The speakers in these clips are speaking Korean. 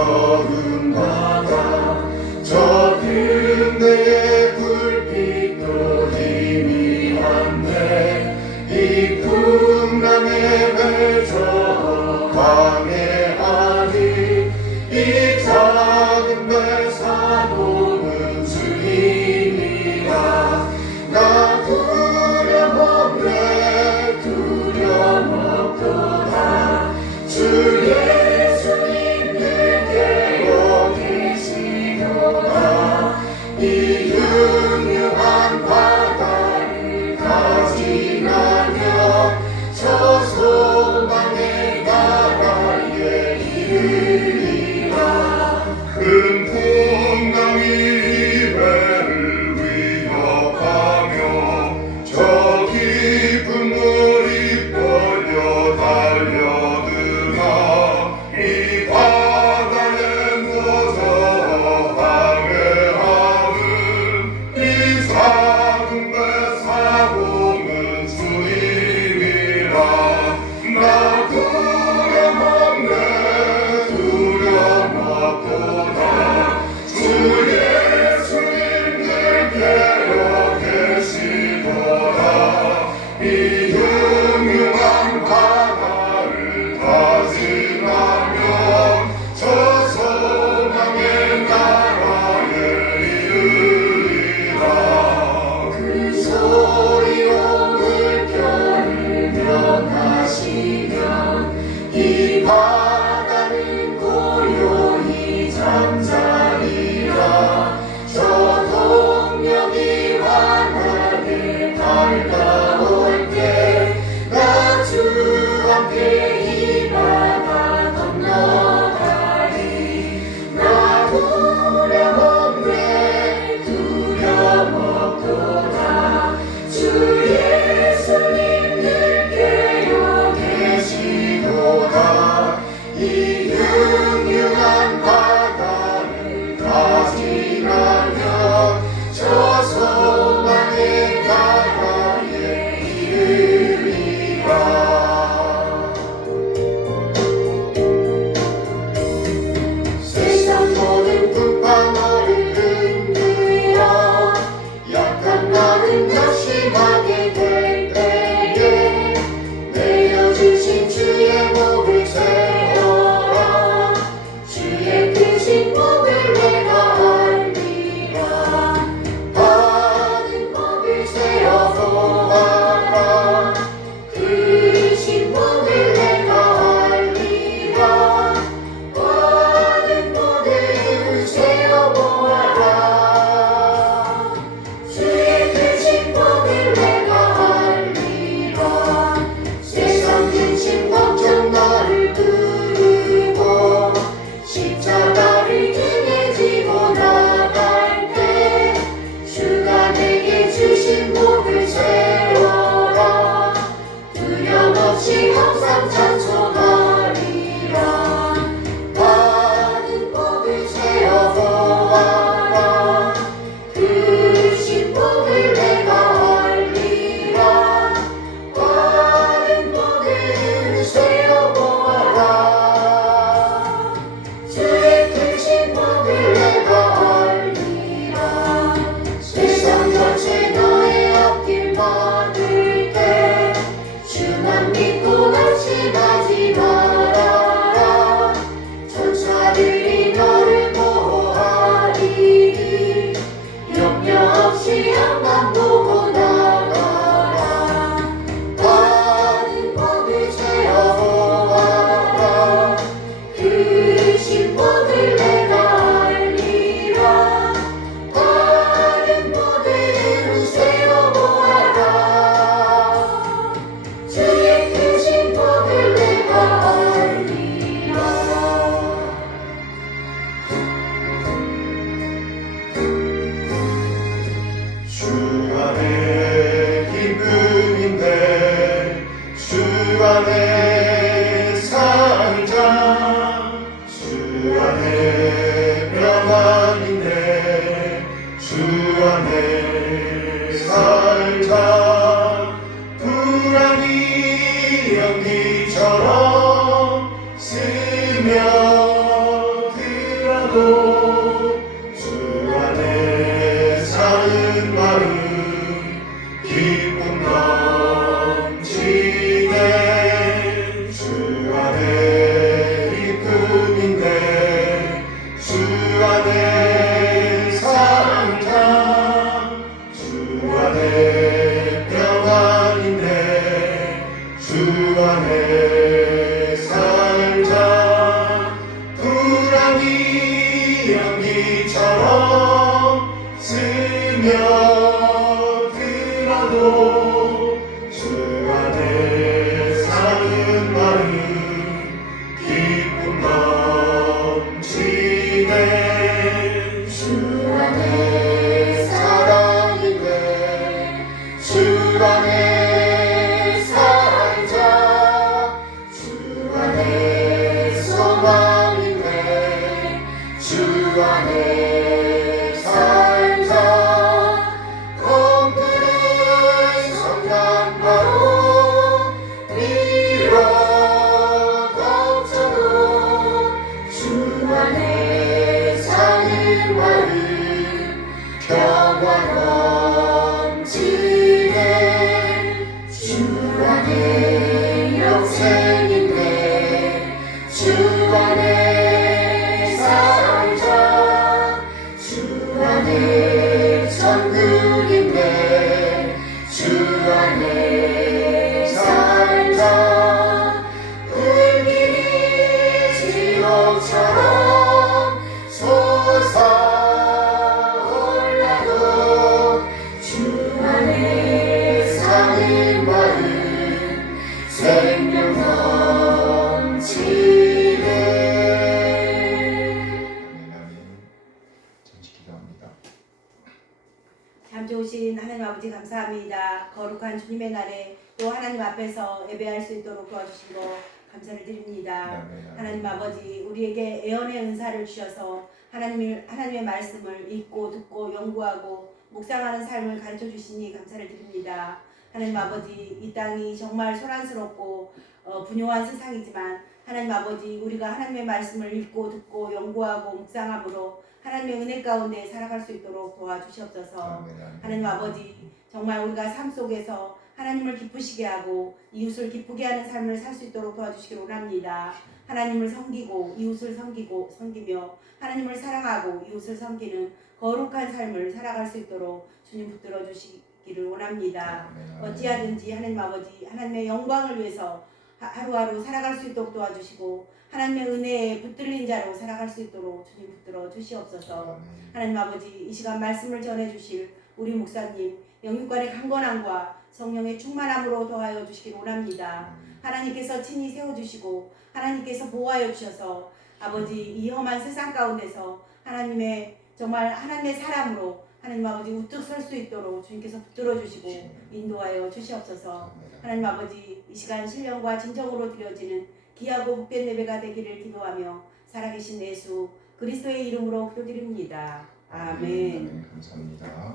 저금 바다 저 등대의 불빛도 희미한데 이 풍랑에 맺혀 방해하니 이 작은 배 사고는 주님이라 나 두려움에 두려움없도다 주 예수님들 깨어 계시도다 이 흉흉한 바다를 다 지나면 저 소망의 나라에 이르리라 큰 풍랑이 이 배를 위협하며 저 깊은 물이 벌려 달려드나 이 바다에 묻어 방해하는 이 작은 배 사고는 주님이라 나 두려움없네 두려움없도다 들어도 주 안에 사는 마음 기쁨 넘치네. 주 안에 기쁨인데 주 안에 살자. 주 안에 평안인데 주 안에 살자. 불안이 연기처럼 스며들어도 주 안에 사는 마음 기쁨 넘치네. 주 안에 사랑인데 주 안에 살자. 주 안에 소망인데 주 안에 살자. 검들의 성난바로 밀어 덮쳐도 주 안에 사는 마음 평화 넘치네. 주 안에 영생인데 주 안에 살자. 주 안에 천국인데 주 안에 살자. 불길이 지옥처럼 솟아올라도 주 안에 사는 마음 생명 넘치네. 아멘. 잠시 기도합니다. 참 좋으신 하나님 아버지 감사합니다. 거룩한 주님의 날에 또 하나님 앞에서 예배할 수 있도록 도와주신 거 감사를 드립니다. 하나님 아버지 우리에게 애언의 은사를 주셔서 하나님의 말씀을 읽고 듣고 연구하고 묵상하는 삶을 가르쳐 주시니 감사를 드립니다. 하나님 아버지 이 땅이 정말 소란스럽고 분요한 세상이지만 하나님 아버지 우리가 하나님의 말씀을 읽고 듣고 연구하고 묵상함으로 하나님의 은혜 가운데 살아갈 수 있도록 도와주시옵소서. 하나님 아버지 정말 우리가 삶 속에서 하나님을 기쁘시게 하고 이웃을 기쁘게 하는 삶을 살 수 있도록 도와주시기를 원합니다. 하나님을 섬기고 이웃을 섬기며 하나님을 사랑하고 이웃을 섬기는 거룩한 삶을 살아갈 수 있도록 주님 붙들어 주시기를 원합니다. 어찌하든지 하나님 아버지 하나님의 영광을 위해서 하루하루 살아갈 수 있도록 도와주시고 하나님의 은혜에 붙들린 자로 살아갈 수 있도록 주님 붙들어 주시옵소서. 하나님 아버지 이 시간 말씀을 전해주실 우리 목사님 영육간의 강건함과 성령의 충만함으로 더하여 주시기를 원합니다. 하나님께서 친히 세워주시고 하나님께서 보호하여 주셔서 아버지 이 험한 세상 가운데서 하나님의 정말 하나님의 사람으로 하나님 아버지 우뚝 설 수 있도록 주님께서 붙들어 주시고 인도하여 주시옵소서. 하나님 아버지 이 시간 신령과 진정으로 드려지는 귀하고 복된 예배가 되기를 기도하며 살아계신 예수 그리스도의 이름으로 기도드립니다. 아멘. 감사합니다.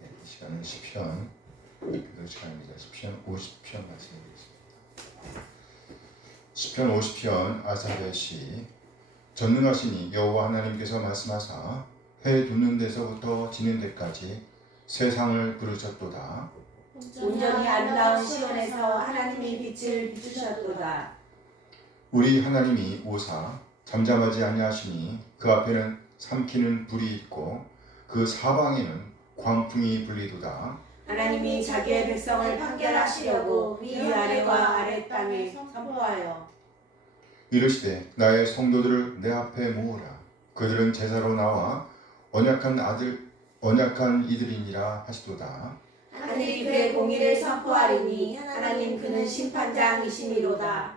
네, 이 시간은 시편 기도 시간입니다. 시편 50편 말씀드리겠습니다. 시편 50편 아사랴 시. 전능하시니 여호와 하나님께서 말씀하사 해 두는 데서부터 지는 데까지 세상을 부르셨도다. 온전히 아름다운 시온에서 하나님이 빛을 비추셨도다. 우리 하나님이 오사 잠잠하지 아니하시니 그 앞에는 삼키는 불이 있고 그 사방에는 광풍이 불리도다. 하나님이 자기의 백성을 판결하시려고 위아래와 아래 땅에 선포하여 이르시되 나의 성도들을 내 앞에 모으라. 그들은 제사로 나와 언약한 이들이니라 하시도다. 하늘이 그의 공의를 선포하리니 하나님 그는 심판장이시미로다.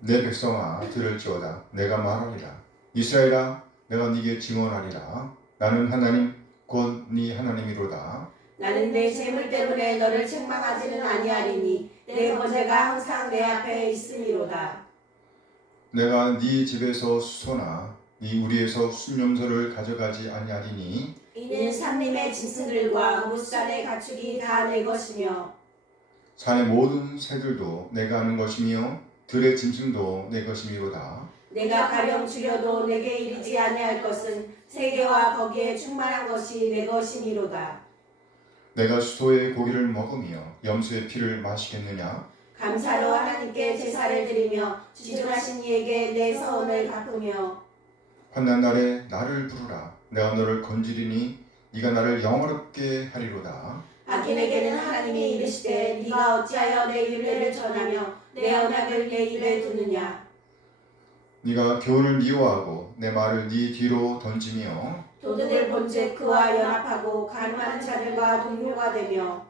내 백성아 들을지어다. 내가 말하리라. 이스라엘아 내가 네게 증언하리라. 나는 하나님 곧 네 하나님이로다. 나는 내 재물 때문에 너를 책망하지는 아니하리니 내 번제가 항상 내 앞에 있음이로다. 내가 네 집에서 수소나 네 우리에서 순념소를 가져가지 아니하리니 이는 산림의 짐승들과 무산의 가축이 다 내 것이며 산의 모든 새들도 내가 하는 것이며 들의 짐승도 내 것이미로다. 내가 가령 줄여도 내게 이르지 아니할 것은 세계와 거기에 충만한 것이 내 것이니로다. 내가 수소의 고기를 먹으며 염소의 피를 마시겠느냐? 감사로 하나님께 제사를 드리며 지존하신 이에게 내 서원을 갚으며 환난 날에 나를 부르라. 내가 너를 건지리니 네가 나를 영화롭게 하리로다. 악인에게는 하나님이 이르시되 네가 어찌하여 내 율례를 전하며 내 언약을 내 입에 두느냐. 네가 교훈을 미워하고 내 말을 네 뒤로 던지며 도둑을 본즉 그와 연합하고 간음하는 자들과 동료가 되며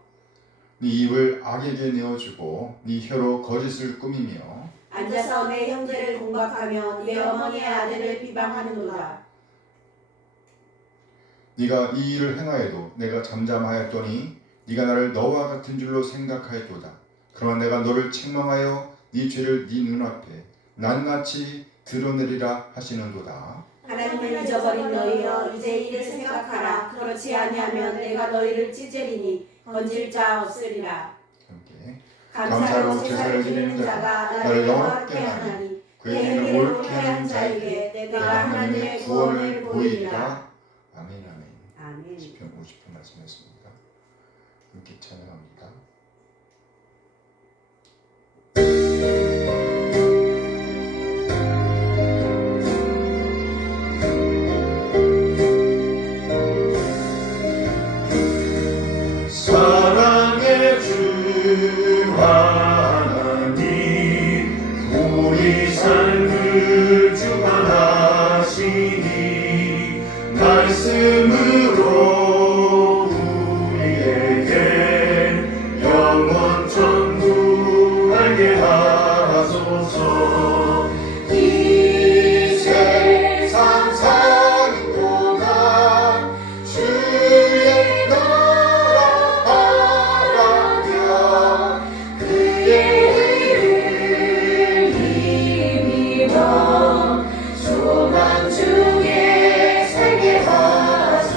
네 입을 악에게 내어주고 네 혀로 거짓을 꾸미며 앉아서 내 형제를 공박하며 내 어머니의 아들을 비방하는도다. 네가 이 일을 행하여도 내가 잠잠하였더니 네가 나를 너와 같은 줄로 생각하였도다. 그러나 내가 너를 책망하여 네 죄를 네 눈앞에 낱낱이 드러내리라 하시는도다. 하나님을 잊어버린 너희여 이제 이를 생각하라. 그렇지 아니하면 내가 너희를 찢으리니 건질 자 없으리라. 함께 감사로 제사를 드리는 자가 나를 영화롭게 하나니 그의 행위를 옳게 한 자에게 내가 하나님의 구원을 보이리라. 아멘 아멘. 아멘. 시편 50편 말씀했습니다. 함께 찬양합니다. 사랑의 주 하나님 우리 삶을 주관하시니 말씀으로 우리에게 영원 천국 알게 하소서. 이 세상 사는 동안 주의 나라 바라며 그의 의를 힘입어 소망 중에 살게 하소서.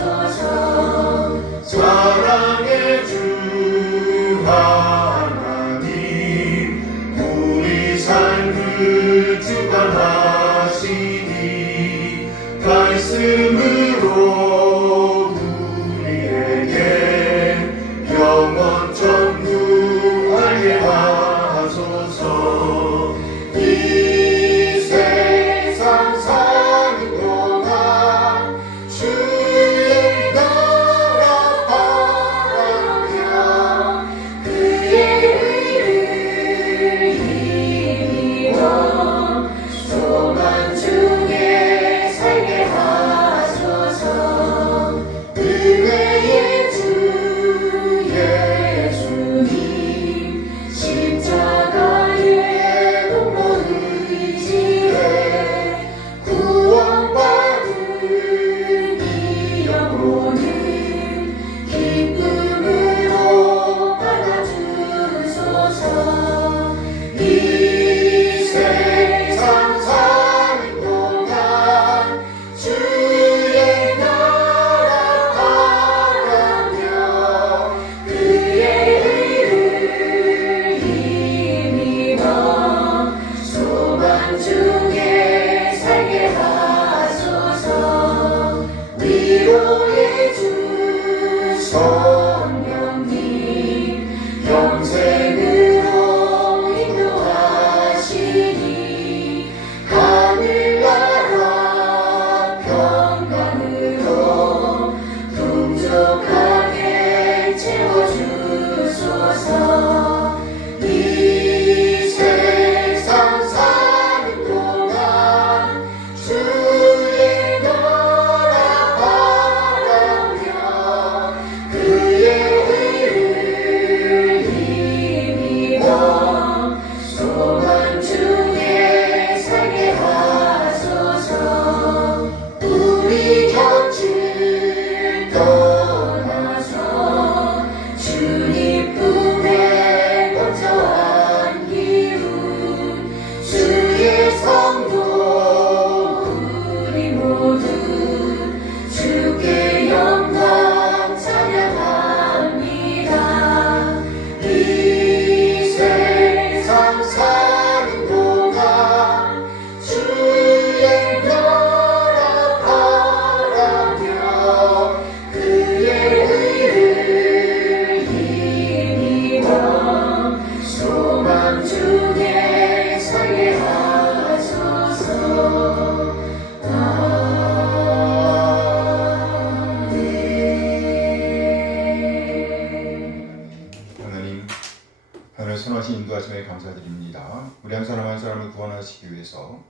은혜 감사드립니다. 우리 한 사람 한 사람을 구원하시기 위해서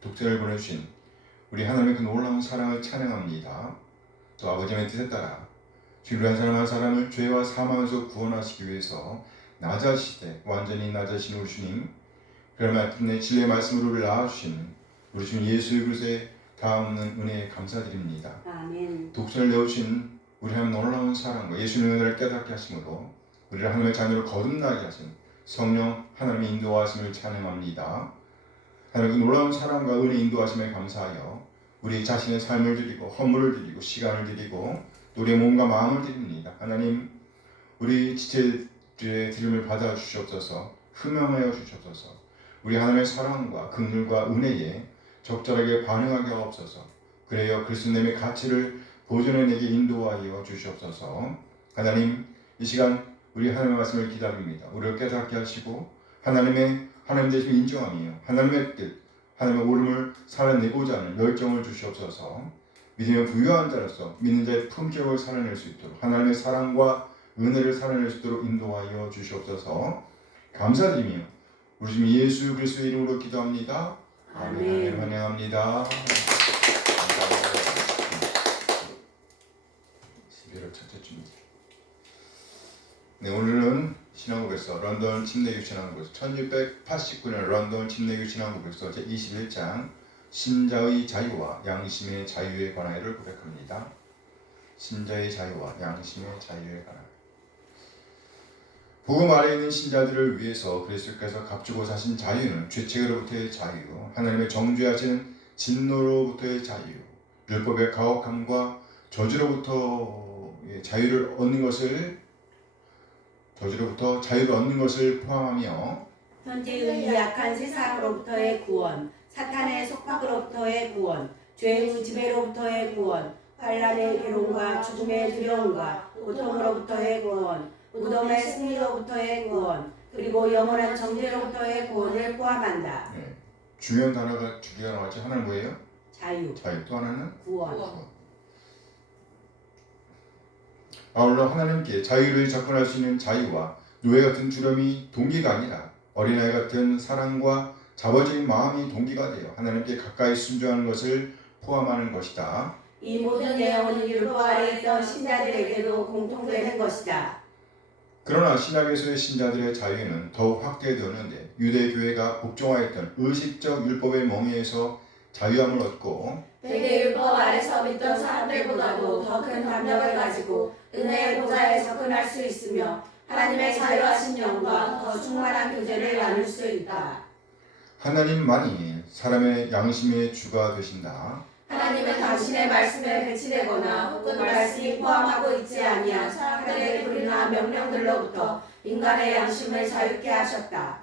독생을 보내주신 우리 하나님의 그 놀라운 사랑을 찬양합니다. 또 아버지의 뜻에 따라 우리 한 사람 한 사람을 죄와 사망에서 구원하시기 위해서 낮아지시되 완전히 낮아진 우리 주님, 그러나 내 진리의 말씀으로 우리를 낳아주신 우리 주님 예수 그리스도의 다없는 은혜에 감사드립니다. 아멘. 독생을 내오신 우리 하나님 놀라운 사랑과 예수님의 은혜를 깨닫게 하심으로 우리를 하나님의 자녀로 거듭나게 하신 성령 하나님의 인도하심을 찬양합니다. 하나님의 놀라운 사랑과 은혜 인도하심에 감사하여 우리 자신의 삶을 드리고 헌물을 드리고 시간을 드리고 우리의 몸과 마음을 드립니다. 하나님, 우리 지체의 드림을 받아 주시옵소서. 흠명하여 주시옵소서. 우리 하나님의 사랑과 긍휼과 은혜에 적절하게 반응하게 하옵소서. 그래야 그리스도님의 가치를 보존해 내게 인도하여 주시옵소서. 하나님, 이 시간 우리 하나님의 말씀을 기다립니다. 우리를 깨닫게 하시고 하나님 되심을 인정하며 하나님의 뜻, 하나님의 오름을 살아내고자 하는 열정을 주시옵소서. 믿음의 부유한 자로서 믿는 자의 품격을 살아낼 수 있도록 하나님의 사랑과 은혜를 살아낼 수 있도록 인도하여 주시옵소서. 감사드리며 우리 주님 예수 그리스도의 이름으로 기도합니다. 아멘. 환영합니다. 11월 첫째 주입니다. 네, 오늘은 신앙국에서 런던 침례교 신앙국에서 1689년 런던 침례교 신앙국에서 제21장 신자의 자유와 양심의 자유에 관하여를 고백합니다. 신자의 자유와 양심의 자유에 관하여. 복음 아래에 있는 신자들을 위해서 그리스도께서 값주고 사신 자유는 죄책으로부터의 자유, 하나님의 정죄하시는 진노로부터의 자유, 율법의 가혹함과 저주로부터 자유를 얻는 것을 포함하며 현재의 약한 세상으로부터의 구원, 사탄의 속박으로부터의 구원, 죄의 지배로부터의 구원, 환난의 괴로움과 죽음의 두려움과 고통으로부터의 구원, 무덤의 승리로부터의 구원, 그리고 영원한 정죄로부터의 구원을 포함한다. 네, 중요한 단어가 두 개가 나왔죠. 하나는 뭐예요? 자유. 또 하나는 구원. 아울러 하나님께 자유를 접근할 수 있는 자유와 노예 같은 두려움이 동기가 아니라 어린아이 같은 사랑과 자발적인 마음이 동기가 되어 하나님께 가까이 순종하는 것을 포함하는 것이다. 이 모든 내용은 율법 아래 있던 신자들에게도 공통되는 것이다. 그러나 신약에서의 신자들의 자유는 더욱 확대되었는데 유대 교회가 복종하였던 의식적 율법의 멍에에서 자유함을 얻고 대개 율법 아래서 믿던 사람들보다도 더 큰 담력을 가지고 은혜의 보좌에 접근할 수 있으며 하나님의 자유하신 영과 더 충만한 교제를 나눌 수 있다. 하나님만이 사람의 양심의 주가 되신다. 하나님은 당신의 말씀에 배치되거나 혹은 말씀이 포함하고 있지 아니한 사람들의 불이나 명령들로부터 인간의 양심을 자유케 하셨다.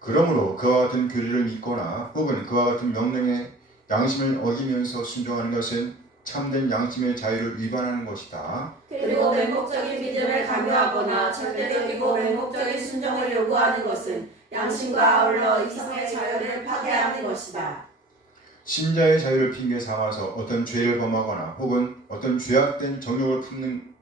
그러므로 그와 같은 교리를 믿거나 혹은 그와 같은 명령에 양심을 어기면서 순종하는 것은 참된 양심의 자유를 위반하는 것이다. 그리고 맹목적인 믿음을 강요하거나 절대적이고 맹목적인 순종을 요구하는 것은 양심과 아울러 이성의 자유를 파괴하는 것이다. 신자의 자유를 핑계 삼아서 어떤 죄를 범하거나 혹은 어떤 죄악된 정욕을 품는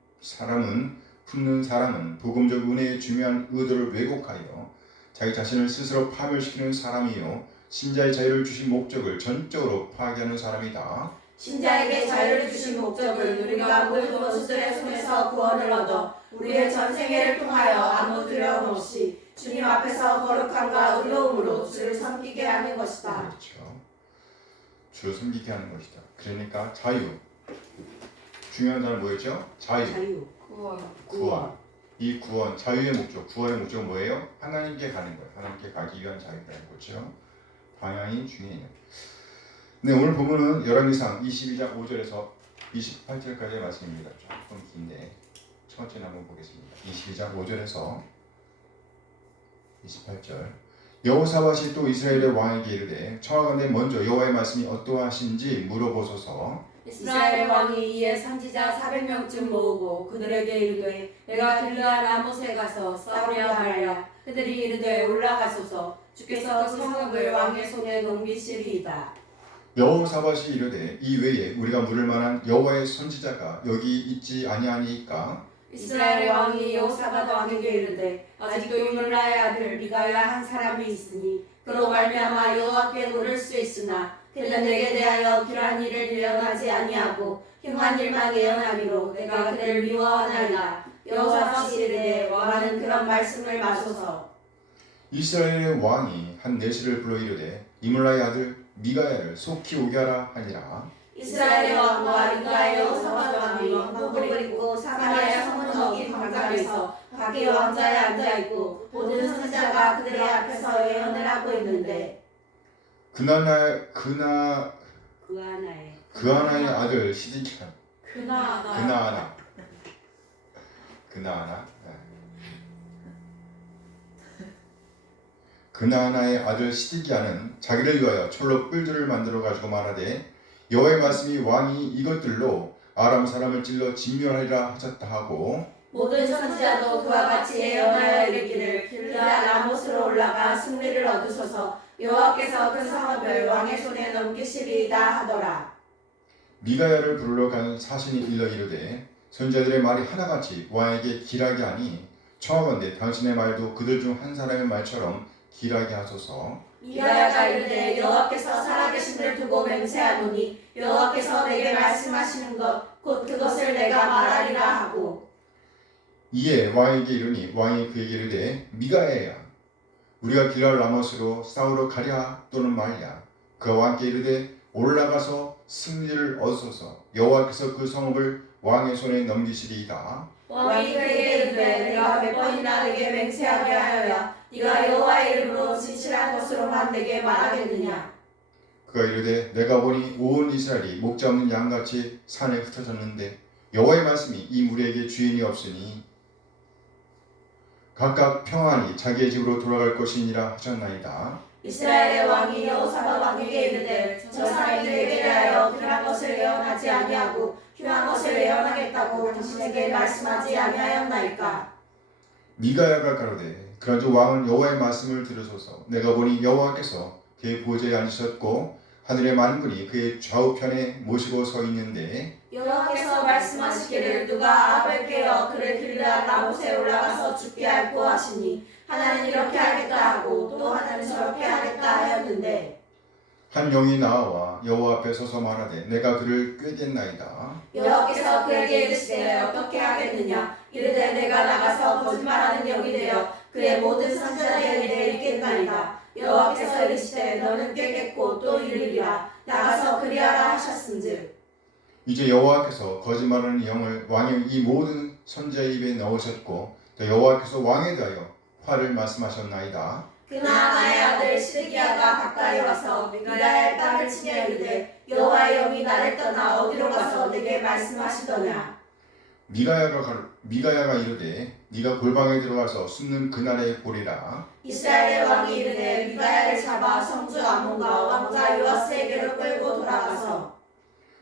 사람은 복음적 은혜의 중요한 의도를 왜곡하여 자기 자신을 스스로 파멸시키는 사람이요 신자의 자유를 주신 목적을 전적으로 파괴하는 사람이다. 신자에게 자유를 주신 목적은 우리가 모든 원수들의 손에서 구원을 얻어 우리의 전생애를 통하여 아무 두려움 없이 주님 앞에서 거룩함과 의로움으로 주를 섬기게 하는 것이다. 그렇죠. 주를 섬기게 하는 것이다. 그러니까 자유. 중요한 단어 뭐였죠? 자유. 구원. 이 구원, 자유의 목적, 구원의 목적은 뭐예요? 하나님께 가는 거예요. 하나님께 가기 위한 자유라는 거죠. 방향이 중요해요. 네, 오늘 본문은 열왕기상 22장 5절에서 28절까지의 말씀입니다. 조금 긴데 천천히 한번 보겠습니다. 22장 5절에서 28절. 여호사밧이 또 이스라엘의 왕에게 이르되 청하건대 먼저 여호와의 말씀이 어떠하신지 물어보소서. 이스라엘 왕이 이에 선지자 400명쯤 모으고 그들에게 이르되 내가 길르앗 라못에 가서 싸우랴 말랴. 그들이 이르되 올라가소서. 주께서 성읍을 왕의 손에 넘기시리이다. 여호사밧이 이르되 이 외에 우리가 물을 만한 여호와의 선지자가 여기 있지 아니하니까. 이스라엘의 왕이 여호사밧 왕에게 이르되 아직도 이물라의 아들 미가야 한 사람이 있으니 그로 말미암아 여호와께 물을 수 있으나 그는 내게 대하여 길한 일을 예언하지 아니하고 흉한 일만 예언하기로 내가 그를 미워하나이다. 여호사밧이 이르되 왕은 그런 말씀을 마소서. 이스라엘의 왕이 한 내시를 불러 이르되 이물라의 아들 미가야를 속히 오게 하라 하니라. 이스라엘의 왕과 유다의 여호사밧 왕이 왕복을 입고 사마리아 성문 먹인 광장에서 밖에 왕자에 앉아있고 모든 선지자가 그들의 앞에서 예언을 하고 있는데 그하나의 아들 시드기야 그나아나 그나아나의 아들 시드기야는 자기를 위하여 철로 뿔들을 만들어 가지고 말하되 여호와의 말씀이 왕이 이것들로 아람 사람을 찔러 진멸하리라 하셨다 하고 모든 선지자도 그와 같이 예언하여 이르기를 길르앗 라못으로 올라가 승리를 얻으소서. 여호와께서 그 성읍을 왕의 손에 넘기시리이다 하더라. 미가야를 부르러 간 사신이 일러 이르되 선지자들의 말이 하나같이 왕에게 길하게 하니 청하건대 당신의 말도 그들 중 한 사람의 말처럼 길하게 하소서. 미가야가 이르되 여호와께서 살아계심을 두고 맹세하노니 여호와께서 내게 말씀하시는 것 곧 그것을 내가 말하리라 하고 이에 왕에게 이르니 왕이 그에게 이르되 미가야야 우리가 길랄 라못으로 싸우러 가랴 또는 말랴. 그와 함께 이르되 올라가서 승리를 얻으소서. 여호와께서 그 성읍을 왕의 손에 넘기시리이다. 왕이 그에게 이르되 내가 몇 번이나 내게 맹세하게 하여야 네가 여호와의 이름으로 진실한 것으로만 내게 말하겠느냐. 그가 이르되 내가 보니 온 이스라엘이 목자 없는 양같이 산에 흩어졌는데 여호와의 말씀이 이 무리에게 주인이 없으니 각각 평안히 자기의 집으로 돌아갈 것이니라 하셨나이다. 이스라엘의 왕이 여호사밧 왕에게 이르되 저 사람이 내게 대하여 길한 것을 예언하지 아니하고 흉한 것을 예언하겠다고 당신에게 말씀하지 아니하였나이까. 미가야가 가로되 그러므로 왕은 여호와의 말씀을 들으소서. 내가 보니 여호와께서 그의 보좌에 앉으셨고 하늘의 만군이 그의 좌우편에 모시고 서 있는데 여호와께서 말씀하시기를 누가 아합을 깨어 그를 길르앗 라못에 올라가서 죽게 할꼬 하시니 하나는 이렇게 하겠다 하고 또 하나는 저렇게 하겠다 하였는데 한 영이 나와 여호와 앞에 서서 말하되 내가 그를 꾀겠나이다. 여호와께서 그에게 이르시되 어떻게 하겠느냐. 이르되 내가 나가서 거짓말하는 영이 되어 그의 모든 선지자들의 일에 있겠나이다. 여호와께서 이르시되 너는 꾀겠고 또 이르리라. 나가서 그리하라 하셨은즉 이제 여호와께서 거짓말하는 영을 왕의 이 모든 선지자의 입에 넣으셨고 또 여호와께서 왕에 대하여 화를 말씀하셨나이다. 그나아나의 아들 시드기야가 가까이 와서 미가야의 뺨을 치며 이르되 여호와의 영이 나를 떠나 어디로 가서 내게 말씀하시더냐. 미가야가 이르되 네가 골방에 들어가서 숨는 그날에 보리라. 이스라엘의 왕이 이르되 미가야를 잡아 성주 아몬과 왕자 요아스에게로 끌고 돌아가서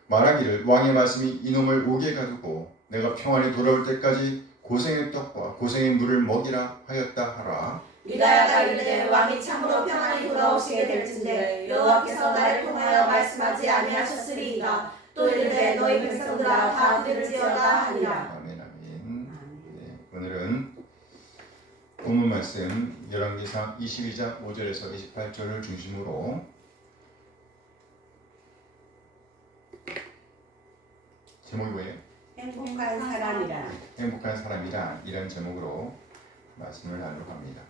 말하기를 왕의 말씀이 이놈을 옥에 가두고 내가 평안히 돌아올 때까지 고생의 떡과 고생의 물을 먹이라 하였다 하라. 미가야가 이르되 왕이 참으로 평안히 돌아오시게 될진데 여호와께서 나를 통하여 말씀하지 아니하셨으리이다. 또 이르되 너희 백성들아 다 들을지어다 하니라. 아멘 아멘. 네, 오늘은 본문 말씀 열왕기상 22장 5절에서 28절을 중심으로 제목이 뭐예요? 행복한 사람이라. 행복한 사람이라 이런 제목으로 말씀을 나누려고 합니다.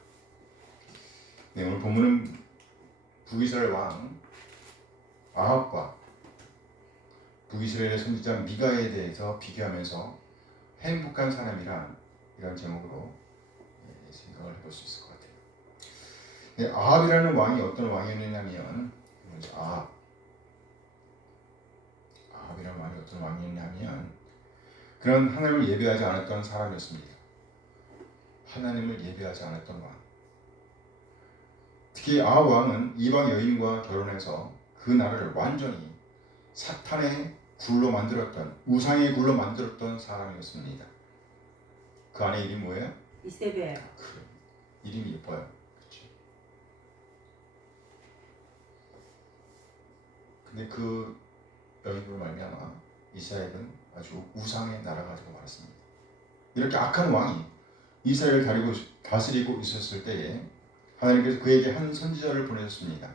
네, 오늘 본문은 북이스라엘 왕 아합과 북이스라엘의 선지자 미가에 대해서 비교하면서 행복한 사람이란 이런 제목으로 생각을 해볼 수 있을 것 같아요. 네, 아합이라는 왕이 어떤 왕이었냐면 아합이라는 왕이 어떤 왕이었냐면 그런 하나님을 예배하지 않았던 사람이었습니다. 하나님을 예배하지 않았던 왕. 특히 아합 왕은 이방 여인과 결혼해서 그 나라를 완전히 사탄의 굴로 만들었던 우상의 굴로 만들었던 사람이었습니다. 그 안에 이름이 뭐예요? 이세벨. 그래. 이름이 예뻐요. 그렇죠. 근데 그 여인으로 말미암아 이스라엘은 아주 우상의 나라가 되고 말았습니다. 이렇게 악한 왕이 이스라엘을 다스리고 있었을 때에 하나님께서 그에게 한 선지자를 보내셨습니다.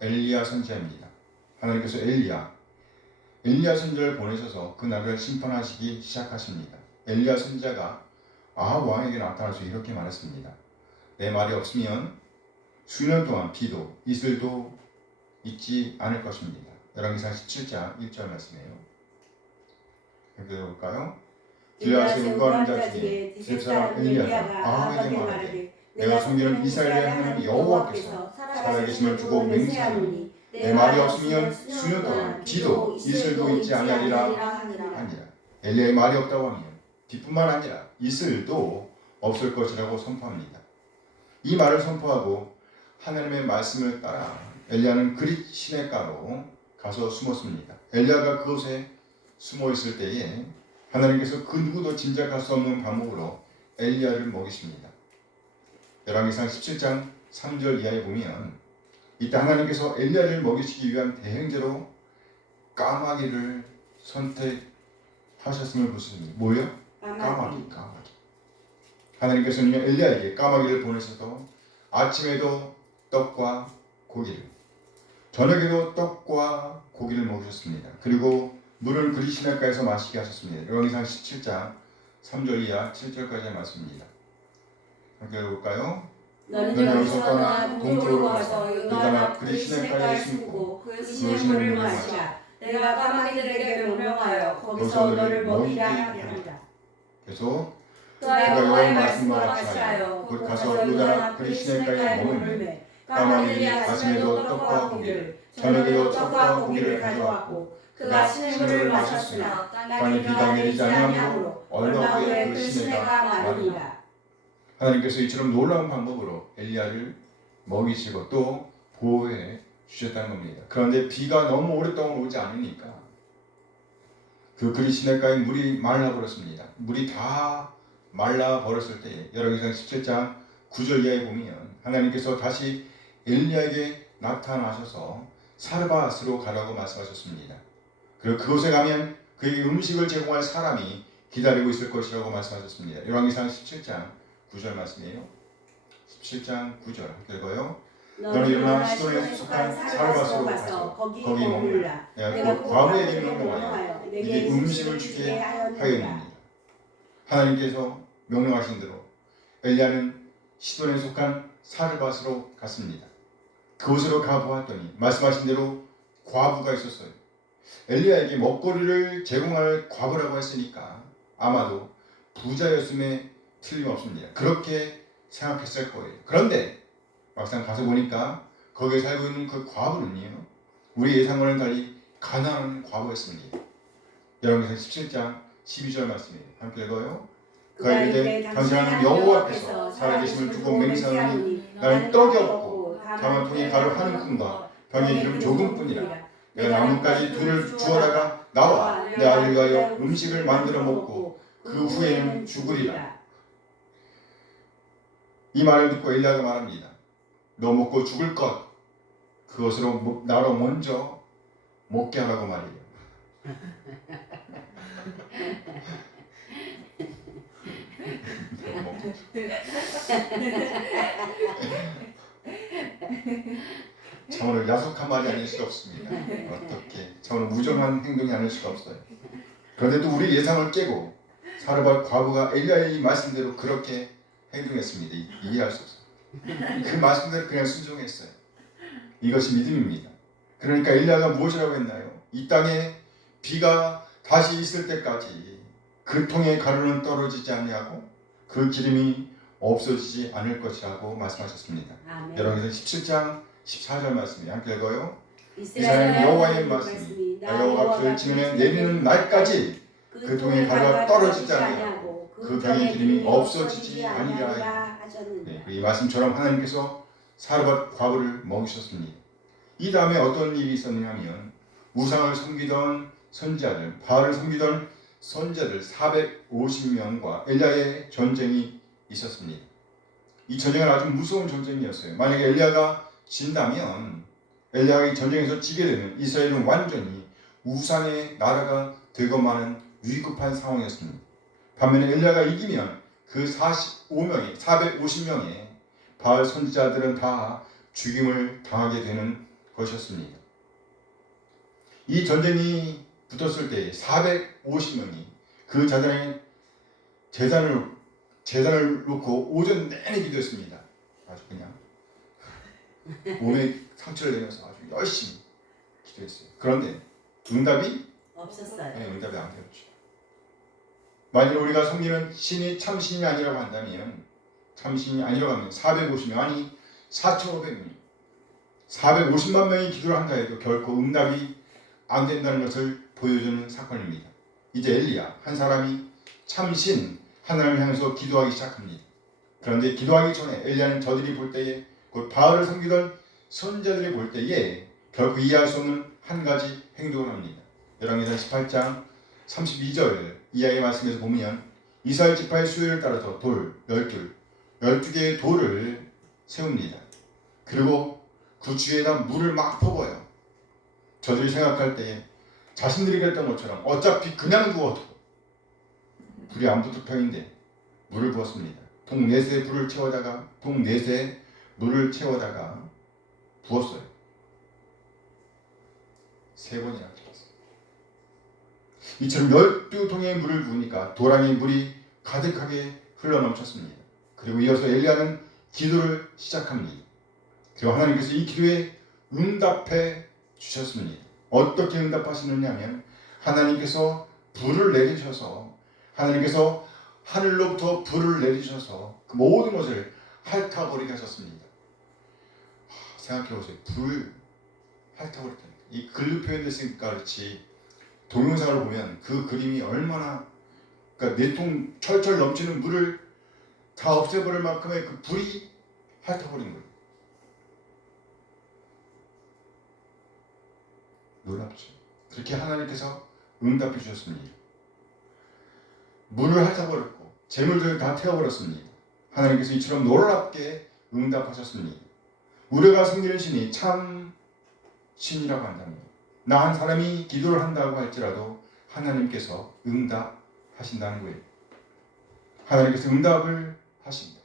엘리야 선지자입니다. 하나님께서 엘리야 선지자를 보내셔서 그 나라를 심판하시기 시작하십니다. 엘리야 선지자가 아합 왕에게 나타나서 이렇게 말했습니다. 내 말이 없으면 수년 동안 비도 이슬도 있지 않을 것입니다. 열왕기상 17장 1절 말씀이에요. 읽어볼까요? 길라앗의 은거하는 자 중에 딥사람 엘리야가 아합에게 말하되 내가 섬기는 이스라엘의 하나님 여호와께서 살아계심을 두고 맹세하노니 내 말이 없으면 수년 동안 비도 이슬도 있지 아니하리라 하니라. 엘리야의 말이 없다고 하면 비뿐만 아니라 이슬도 없을 것이라고 선포합니다. 이 말을 선포하고 하나님의 말씀을 따라 엘리야는 그릿 시냇가로 가서 숨었습니다. 엘리야가 그곳에 숨어 있을 때에 하나님께서 그 누구도 짐작할 수 없는 방법으로 엘리야를 먹이십니다. 열왕기상 17장 3절 이하에 보면 이때 하나님께서 엘리야를 먹이시기 위한 대행제로 까마귀를 선택하셨음을 보십니다. 뭐요? 까마귀. 하나님께서는 엘리야에게 까마귀를 보내셔서 아침에도 떡과 고기를, 저녁에도 떡과 고기를 먹으셨습니다. 그리고 물을 그리 시냇가에서 마시게 하셨습니다. 열왕기상 17장 3절 이하 7절까지의 말씀입니다. 함께 읽어볼까요? 너는 여기서 떠나 동쪽으로 가서 요단 그리 시냇가에 숨고 그 시냇 물을 마시라. 내가 까마귀들에게 명령하여 거기서 너를 먹이라 하리라. 계속 그가 여호와의 말씀과 같이 하여 곧 가서 요단 그리 시냇가에 머물매 까마귀들이 아침에도 떡과 고기를 저녁에도 떡과 고기를 가져왔고 그가 시냇물을 마셨으나 땅에 비가 내리지 아니하므로 얼마 후에 그 시내가 마르니라. 하나님께서 이처럼 놀라운 방법으로 엘리야를 먹이시고 또 보호해 주셨다는 겁니다. 그런데 비가 너무 오랫동안 오지 않으니까 그 그리 시냇가에 물이 말라버렸습니다. 물이 다 말라버렸을 때 열왕기상 17장 9절 이하에 보면 하나님께서 다시 엘리야에게 나타나셔서 사르밧으로 가라고 말씀하셨습니다. 그리고 그곳에 가면 그에게 음식을 제공할 사람이 기다리고 있을 것이라고 말씀하셨습니다. 열왕기상 17장 9절 말씀이에요. 17장 9절 읽어요. 너는 일어나 시돈에 속한 사르밧으로 가서 거기 머물라. 내가 과부에게 명령하여 내게 음식을 주게 하였느니라. 하나님께서 명령하신 대로 엘리야는 시돈에 속한 사르밧으로 갔습니다. 그곳으로 가보았더니 말씀하신 대로 과부가 있었어요. 엘리야에게 먹거리를 제공할 과부라고 했으니까 아마도 부자였음에 틀림없습니다. 그렇게 생각했을 거예요. 그런데 막상 가서 보니까 거기에 살고 있는 그 과부는요, 우리 예상과는 달리 가난한 과부였습니다. 열왕기상 17장 12절 말씀이에요. 함께 읽어요. 그가 이르되 당신은 여호와께서 살아계심을 두고 맹세하노니 나는 떡이 없고 다만 통에 가루 한 큰과 병에 기름 조금뿐이라. 내가 나뭇가지 둘을 주워다가 나와 내 아들을 위하여 음식을 만들어 먹고 그 후에는 죽으리라. 이 말을 듣고 엘리야가 말합니다. 너 먹고 죽을 것 그것으로 나로 먼저 먹게 하라고 말이에요. 참으로 야속한 말이 아닐 수가 없습니다. 어떻게 참으로 무정한 행동이 아닐 수가 없어요. 그런데도 우리 예상을 깨고 사르밧 과부가 엘리야의 이 말씀대로 그렇게 행동했습니다. 이해할 수 없어요. 그 말씀대로 그냥 순종했어요. 이것이 믿음입니다. 그러니까 엘리야가 무엇이라고 했나요? 이 땅에 비가 다시 있을 때까지 그 통에 가루는 떨어지지 아니하고 그 기름이 없어지지 않을 것이라고 말씀하셨습니다. 열왕기상 17장 14절 말씀이 함께 읽어요. 이스라엘 여호와의 말씀이 여호와가 결정에 내리는 날까지 그 통에 가루가 떨어지지 아니하고 그 병의 기름이 없어지지 아니하리라. 네, 이 말씀처럼 하나님께서 사르밧 과부를 먹이셨습니다. 이 다음에 어떤 일이 있었냐면 우상을 섬기던 선지자들, 바알을 섬기던 선지자들 450명과 엘리야의 전쟁이 있었습니다. 이 전쟁은 아주 무서운 전쟁이었어요. 만약에 엘리야가 진다면 엘리야가 이 전쟁에서 지게 되면 이스라엘은 완전히 우상의 나라가 되고 마는 위급한 상황이었습니다. 반면에 엘리야가 이기면 그 450명의 바알 선지자들은 다 죽임을 당하게 되는 것이었습니다. 이 전쟁이 붙었을 때 450명이 그 재단을 놓고 오전 내내 기도했습니다. 아주 그냥 몸에 상처를 내면서 아주 열심히 기도했어요. 그런데 응답이 없었어요. 네, 응답이 안 되었죠. 만일 우리가 섬기는 신이 참 신이 아니라고 한다면, 참 신이 아니라고 하면 450명 아니 4,500명 450만 명이 기도를 한다 해도 결코 응답이 안 된다는 것을 보여주는 사건입니다. 이제 엘리야 한 사람이 참신 하나님을 향해서 기도하기 시작합니다. 그런데 기도하기 전에 엘리야는 저들이 볼 때에, 곧 바알을 섬기던 선지자들이 볼 때에 결코 이해할 수 없는 한 가지 행동을 합니다. 열왕기상 18장 32절 이하의 말씀에서 보면 이스라엘 지파의 수요를 따라서 돌 12개의 돌을 세웁니다. 그리고 그 주위에다 물을 막 퍼부어요. 저들이 생각할 때에 자신들이 그랬던 것처럼 어차피 그냥 부어도 불이 안 붙을 편인데 물을 부었습니다. 동 4세 물을 채워다가 부었어요. 3번이나 부었어요. 이처럼 12통의 물을 부으니까 도랑의 물이 가득하게 흘러넘쳤습니다. 그리고 이어서 엘리야는 기도를 시작합니다. 그리고 하나님께서 이 기도에 응답해 주셨습니다. 어떻게 응답하시느냐 하면 하나님께서 불을 내리셔서, 하나님께서 하늘로부터 불을 내리셔서 그 모든 것을 핥아버리게 하셨습니다. 생각해보세요. 불 핥아버렸다. 이 글로 표현됐으니까 그렇지 동영상을 보면 그 그림이 얼마나, 그러니까 4통 철철 넘치는 물을 다 없애버릴 만큼의 그 불이 핥아버린 거예요. 놀랍죠. 그렇게 하나님께서 응답해 주셨습니다. 물을 핥아버렸고 재물들을 다 태워버렸습니다. 하나님께서 이처럼 놀랍게 응답하셨습니다. 우리가 섬기는 신이 참 신이라고 한다면, 나 한 사람이 기도를 한다고 할지라도 하나님께서 응답하신다는 거예요. 하나님께서 응답을 하신다.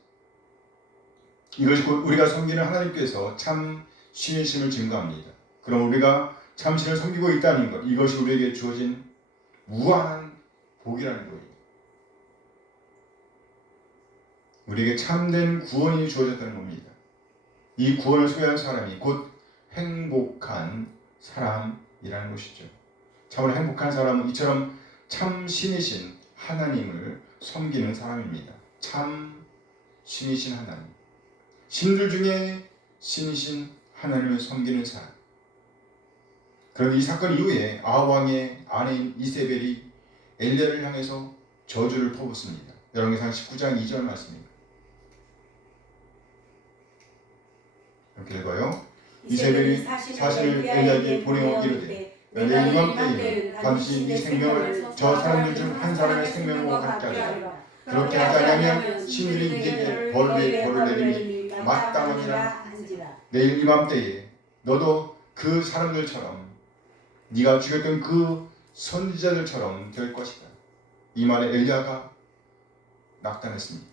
이것이 곧 우리가 섬기는 하나님께서 참 신이심을 증거합니다. 그럼 우리가 참신을 섬기고 있다는 것, 이것이 우리에게 주어진 무한한 복이라는 거예요. 우리에게 참된 구원이 주어졌다는 겁니다. 이 구원을 소유한 사람이 곧 행복한 사람이라는 것이죠. 참으로 행복한 사람은 이처럼 참 신이신 하나님을 섬기는 사람입니다. 참 신이신 하나님, 신들 중에 신이신 하나님을 섬기는 사람. 그런데 이 사건 이후에 아합 왕의 아내인 이세벨이 엘리야를 향해서 저주를 퍼붓습니다. 열왕기상 19장 2절 말씀입니다. 이렇게 읽어요. 이세벨이 사신을 엘리야에게 보내어 이르되 내가 이맘때에는 반드시 네 생명을 저 사람들 중 한 사람의 생명과 같게 하리라. 그렇게 하지 않으면 신들이 네게 벌 위에 벌을 내리니 마땅하니라. 내일 이맘때에 너도 그 사람들처럼, 네가 죽였던 그 선지자들처럼 될 것이다. 이 말에 엘리야가 낙담했습니다.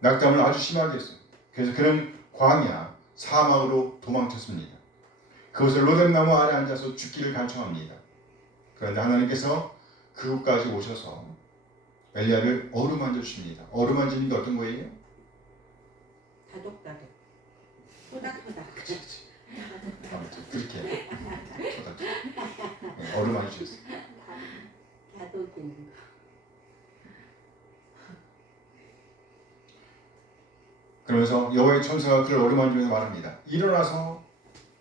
낙담을 아주 심하게 했어요. 그래서 그는 광야 사막으로 도망쳤습니다. 그곳에 로뎀나무 아래 앉아서 죽기를 간청합니다. 그런데 하나님께서 그곳까지 오셔서 엘리야를 어루만져 주십니다. 어루만지는 게 어떤 거예요? 다독다독, 토닥토닥. 아무튼 그렇게 어루만져 주셨어요. 다독이는. 그러면서 여호와의 천사가 그를 어루만지면서 말합니다. 일어나서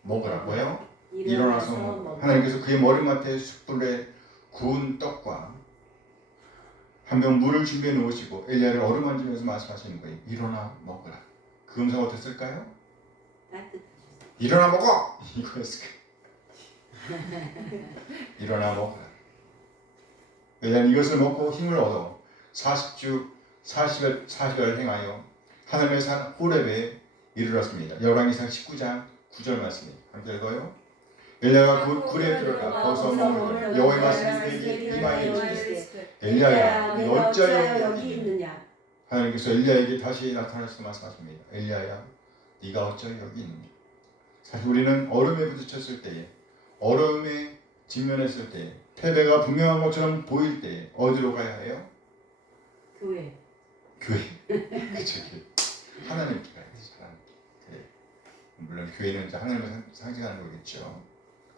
먹으라고요. 일어나서 먹으라. 하나님께서 그의 머리맡에 숯불에 구운 떡과 한 병 물을 준비해 놓으시고 엘리야를 어루만지면서 말씀하시는 거예요. 일어나 먹으라. 그 음성 어땠을까요? 일어나 먹어! 이거였을 거예요. 일어나 먹으라. 엘리야는 이것을 먹고 힘을 얻어 40주 40일 행하여 하나님의 산 호렙에 이르렀습니다. 열왕기상 19장 9절 말씀입니다. 함께 읽어요. 엘리야가 굴에 들어가 거기서 머물고 여호와의 말씀이 그에게 이마에 이르시되 엘리야야, 내가 어찌하여 어찌하여 여기 여기 있느냐. 있느냐. 하나님께서 엘리야에게 다시 나타나셔서 말씀하십니다. 엘리야야, 네가 어찌하여 여기 있느냐. 사실 우리는 얼음에 부딪혔을 때에, 얼음에 직면했을 때에, 패배가 분명한 것처럼 보일 때에 어디로 가야 해요? 교회. 교회. 그쵸, 교회. 하나님께 가야 되죠. 하나님께. 그래. 물론 교회는 이제 하나님을 상징하는 거겠죠.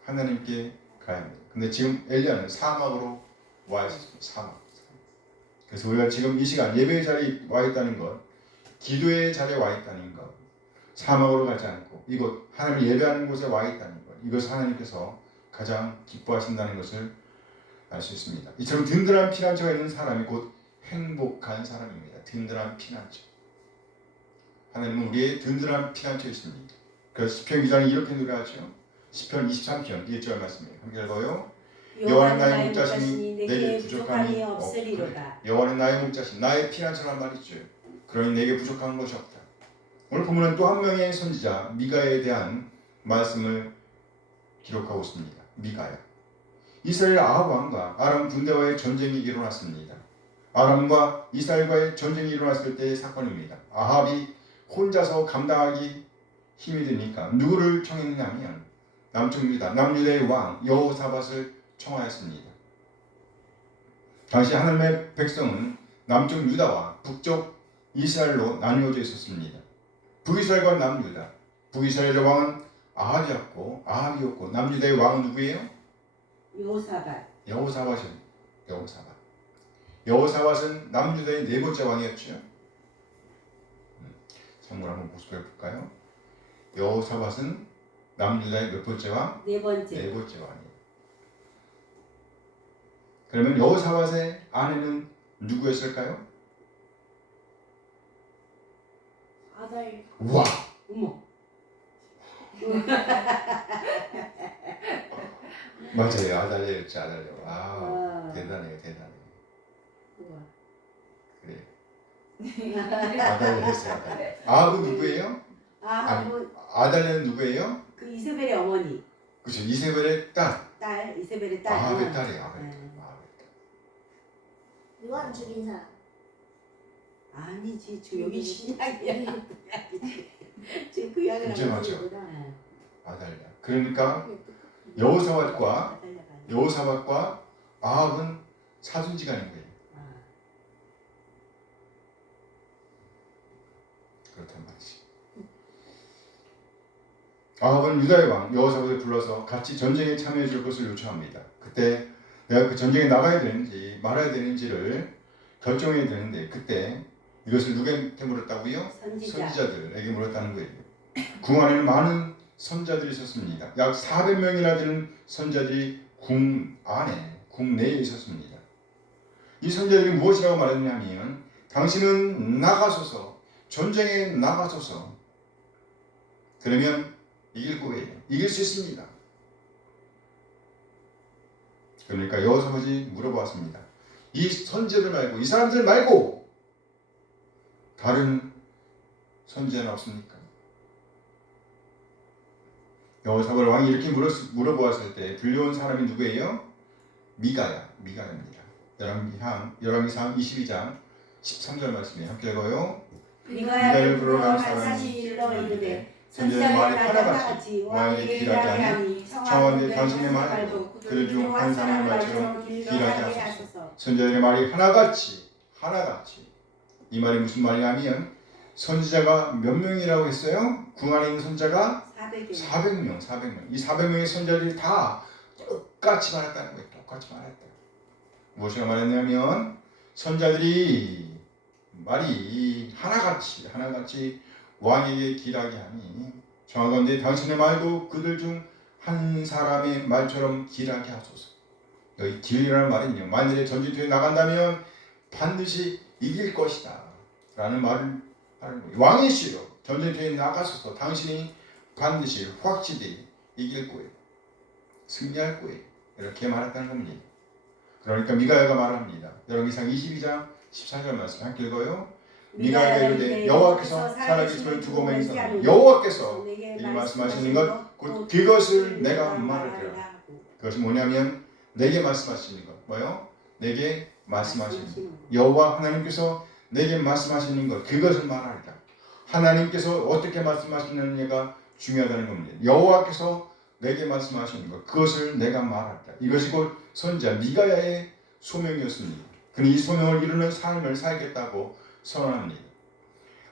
하나님께 가야 합니다. 근데 지금 엘리야는 사막으로 와 있습니다. 사막. 그래서 우리가 지금 이 시간 예배의 자리에 와 있다는 것, 기도의 자리에 와 있다는 것, 사막으로 가지 않고 이곳 하나님을 예배하는 곳에 와 있다는 것, 이것을 하나님께서 가장 기뻐하신다는 것을 알 수 있습니다. 이처럼 든든한 피난처가 있는 사람이 곧 행복한 사람입니다. 든든한 피난처. 하나님은 우리의 든든한 피난처이십니다. 그래서 시편 기자는 이렇게 노래하죠. 시편 23편 1절 말씀이에요. 함께 읽어요. 여호와는 나의 목자시니 내게 부족함이 없으리로다. 여호와는 나의 목자시니 나의 피난처란 말이죠. 그러니 내게 부족한 것이 없다. 오늘 본문은 또 한 명의 선지자 미가에 대한 말씀을 기록하고 있습니다. 미가야. 이스라엘 아합 왕과 아람 군대와의 전쟁이 일어났습니다. 아람과 이스라엘과의 전쟁이 일어났을 때의 사건입니다. 아합이 혼자서 감당하기 힘이 드니까 누구를 청했냐면 남쪽 유다, 남유다의 왕 여호사밧을 청하였습니다. 당시 하나님의 백성은 남쪽 유다와 북쪽 이스라엘로 나뉘어져 있었습니다. 북이스라엘과 남유다. 북이스라엘의 왕은 아합이었고 남유다의 왕은 누구예요? 여호사밧은 남유다의 네 번째 왕이었죠. 참고로 한번 복습해 볼까요? 여호사밧은 남유다의 몇 번째 왕? 네 번째 왕이에요. 그러면 여호사밧의 아내는 누구였을까요? 아달. 와. 어머. 맞아요. 아달랴였지, 아달랴. 아, 대단해요. 우와. 그래. 아달랴였어요, 아달랴. 아합은 누구예요? 아달랴는 누구예요? 그 이세벨의 어머니. 그렇죠. 이세벨의 딸. 이세벨의 딸. 아합의 딸이에요. 요한 죽인 사람. 아니지, 지금 여기 신약이야. 지금 그 이야기를 그죠, 하는 맞죠. 거구나. 아달랴. 그러니까 여호사밧과 아합은 사순지간인 거예요. 그렇단 말이지. 아합은 유다의 왕 여호사밧을 불러서 같이 전쟁에 참여해 줄 것을 요청합니다. 그때 내가 그 전쟁에 나가야 되는지 말아야 되는지를 결정해야 되는데 그때 이것을 누구한테 물었다고요? 선지자들에게 물었다는 거예요. 궁 안에는 많은 선자들이 있었습니다. 약 400명이나 되는 선자들이 궁 내에 있었습니다. 이 선자들이 무엇이라고 말했냐면 당신은 나가소서, 전쟁에 나가소서. 그러면 이길 거예요. 이길 수 있습니다. 그러니까 여호사밧이 물어보았습니다. 이 선지자들 말고, 이 사람들 말고 다른 선지자는 없습니까? 여호사밧 왕이 이렇게 물어보았을 때 불려온 사람이 누구예요? 미가야입니다. 열왕기상 22장 13절 말씀이에요. 함께 읽어요. 미가야를 부르러 반사시 일러 이르되 선지자의 말이 하나같이 왕에게 길하게 하니 청하건대 당신의 말도 그들 중 한 사람의 말처럼 길하게 하소서. 선지자의 말이 하나같이. 이 말이 무슨 말이냐면 선지자가 몇 명이라고 했어요? 궁 안에 있는 선지자가 400명. 이 400명의 선지자들이 다 똑같이 말했다는 거예요. 똑같이 말했다. 무엇이라고 말했냐면 선지자들이 말이 하나같이 왕에게 길하게 하니 청하건대 당신의 말도 그들 중 한 사람의 말처럼 길하게 하소서. 여기 길이라는 말은요, 만일에 전쟁터에 나간다면 반드시 이길 것이다 라는 말을 하는 거예요. 왕이시여 전쟁터에 나가소서. 당신이 반드시 확실히 이길 거예요. 승리할 거예요. 이렇게 말했다는 겁니다. 그러니까 미가야가 말합니다. 열왕기상 22장 14절 말씀 함께 읽어요. 미가야가 이르되 여호와께서 살아계심을 두고 맹세하노니 여호와께서 이 말씀하시는 것 곧 그것을 내가 말하리라. 그것이 뭐냐면 내게 말씀하시는 것 뭐요? 내게 말씀하시는 여호와 하나님께서 내게 말씀하시는 것 그것을 말하리라. 하나님께서 어떻게 말씀하시느냐가 중요하다는 겁니다. 여호와께서 내게 말씀하시는 것 그것을 내가 말하리라. 이것이 곧 선지자 미가야의 소명이었습니다. 그는 이 소명을 이루는 삶을 살겠다고 선언합니다.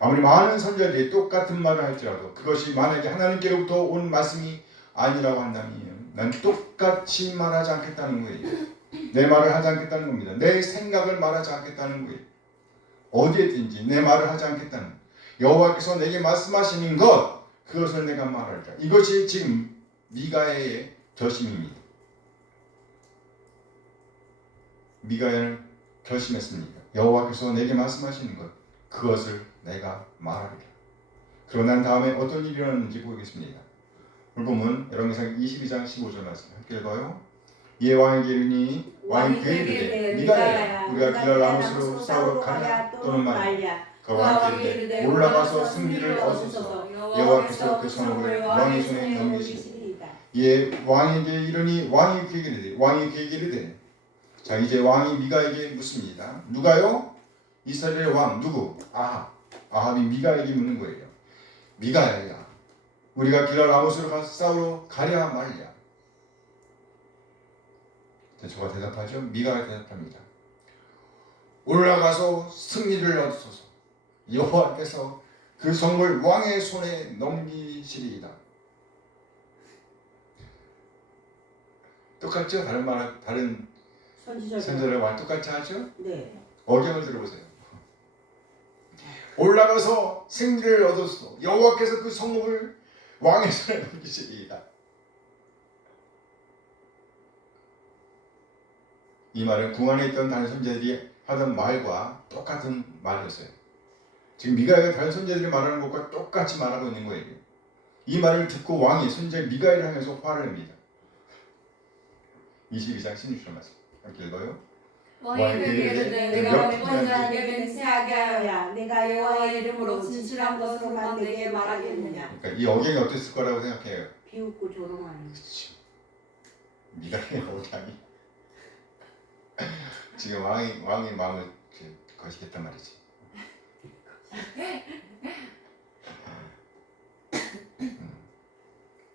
아무리 많은 선지자들이 똑같은 말을 할지라도 그것이 만약에 하나님께로부터 온 말씀이 아니라고 한다면 난 똑같이 말하지 않겠다는 거예요. 내 말을 하지 않겠다는 겁니다. 내 생각을 말하지 않겠다는 거예요. 어디에든지 내 말을 하지 않겠다는 여호와께서 내게 말씀하시는 것 그것을 내가 말하리라. 이것이 지금 미가야의 결심입니다. 미가야는 결심했습니다. 여호와께서 내게 말씀하시는 것 그것을 내가 말하리라. 그러고 난 다음에 어떤 일이 일어났는지 보겠습니다. 오늘 보면 열왕기상 22장 15절 말씀 함께 읽어요. 이에 왕에게 이르니 왕이 그에게 이르되 미가야야 우리가 길랄 라모스로 싸우러 가냐 또는 말냐. 그가 왕에게 이르되 올라가서 승리를 얻으소서. 여호와께서 그 성읍을 왕의 손에 넘기시리이다. 이에 왕에게 이르니 왕이 그에게 이르되 자 이제 왕이 미가에게 묻습니다. 누가요? 이스라엘의 왕 누구? 아합이 미가에게 묻는 거예요. 미가야 우리가 길랄 라모스로 가서 싸우러 가랴 말랴. 저가 대답하죠. 미가가 대답합니다. 올라가서 승리를 얻으소서. 여호와께서 그 성을 왕의 손에 넘기시리이다. 똑같죠? 다른 선지자의 말 똑같이 하죠? 네. 어경을 들어보세요. 올라가서 승리를 얻었소. 여호와께서 그 성읍을 왕의 손에 넘기시리이다. 이 말은 궁안에 있던 다른 선지자들이 하던 말과 똑같은 말이었어요. 지금 미가야가 다른 선지자들이 말하는 것과 똑같이 말하고 있는 거예요. 이 말을 듣고 왕이 선지자 미가야를 향해서 화를 냅니다. 22장 16절 말씀 함께 읽어요. 왕이 그에게 이르되 내가 몇 번이나 네게 맹세하게 하여야 내가 여호와의 이름으로 진실한 것으로만 내게 말하겠느냐. 그러니까 이 어경이 어땠을 거라고 생각해요. 비웃고 조롱하는. 그렇죠. 미가야의 어경이 지금 왕이 마음을 거시겠단 말이지.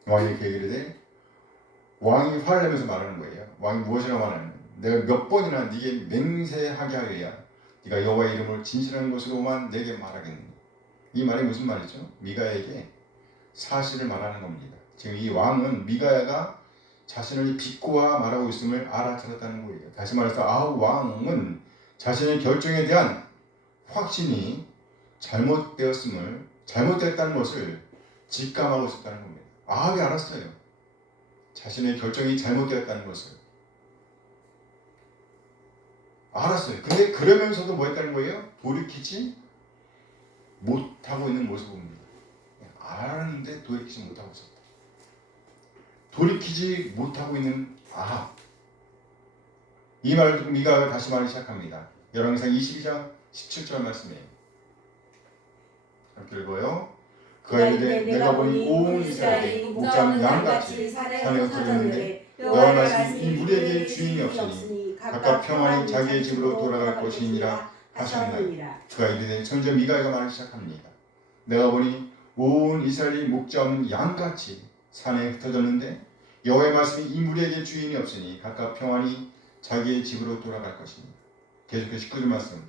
왕이 그 얘기를 해. 왕이 화를 내면서 말하는 거예요. 왕이 무엇이라고 말하는? 내가 몇 번이나 네게 맹세하게 하여야 네가 여호와의 이름을 진실한 것으로만 내게 말하겠느냐. 이 말이 무슨 말이죠? 미가야에게 사실을 말하는 겁니다. 지금 이 왕은 미가야가 자신을 비꼬아 말하고 있음을 알아차렸다는 거예요. 다시 말해서 왕은 자신의 결정에 대한 확신이 잘못됐다는 것을 직감하고 있었다는 겁니다. 아합이 알았어요. 자신의 결정이 잘못되었다는 것을 알았어요. 근데 그러면서도 뭐 했다는 거예요? 돌이키지 못하고 있는 모습을 봅니다. 알았는데 돌이키지 못하고 있었다. 돌이키지 못하고 있는 아합. 이 말을 듣고 미가가 다시 말을 시작합니다. 열왕기상 22장 17절 말씀이에요. 이렇게 읽어요. 그가 이르되 내가 보니 온 이스라엘이 목장 양같이 산에 흩어졌는데 여호와의 말씀이 이 무리에게 주인이 없으니 각각 평안히 자기의 집으로 돌아갈 것이니라 하셨나이다. 그가 이르되 선지자 미가가 말을 시작합니다. 내가 보니 온 이스라엘이 목자 없는 양같이 산에 흩어졌는데 여호와의 말씀이 이 무리에게 주인이 없으니 각각 평안히 자기의 집으로 돌아갈 것입니다. 계속해서 19절 말씀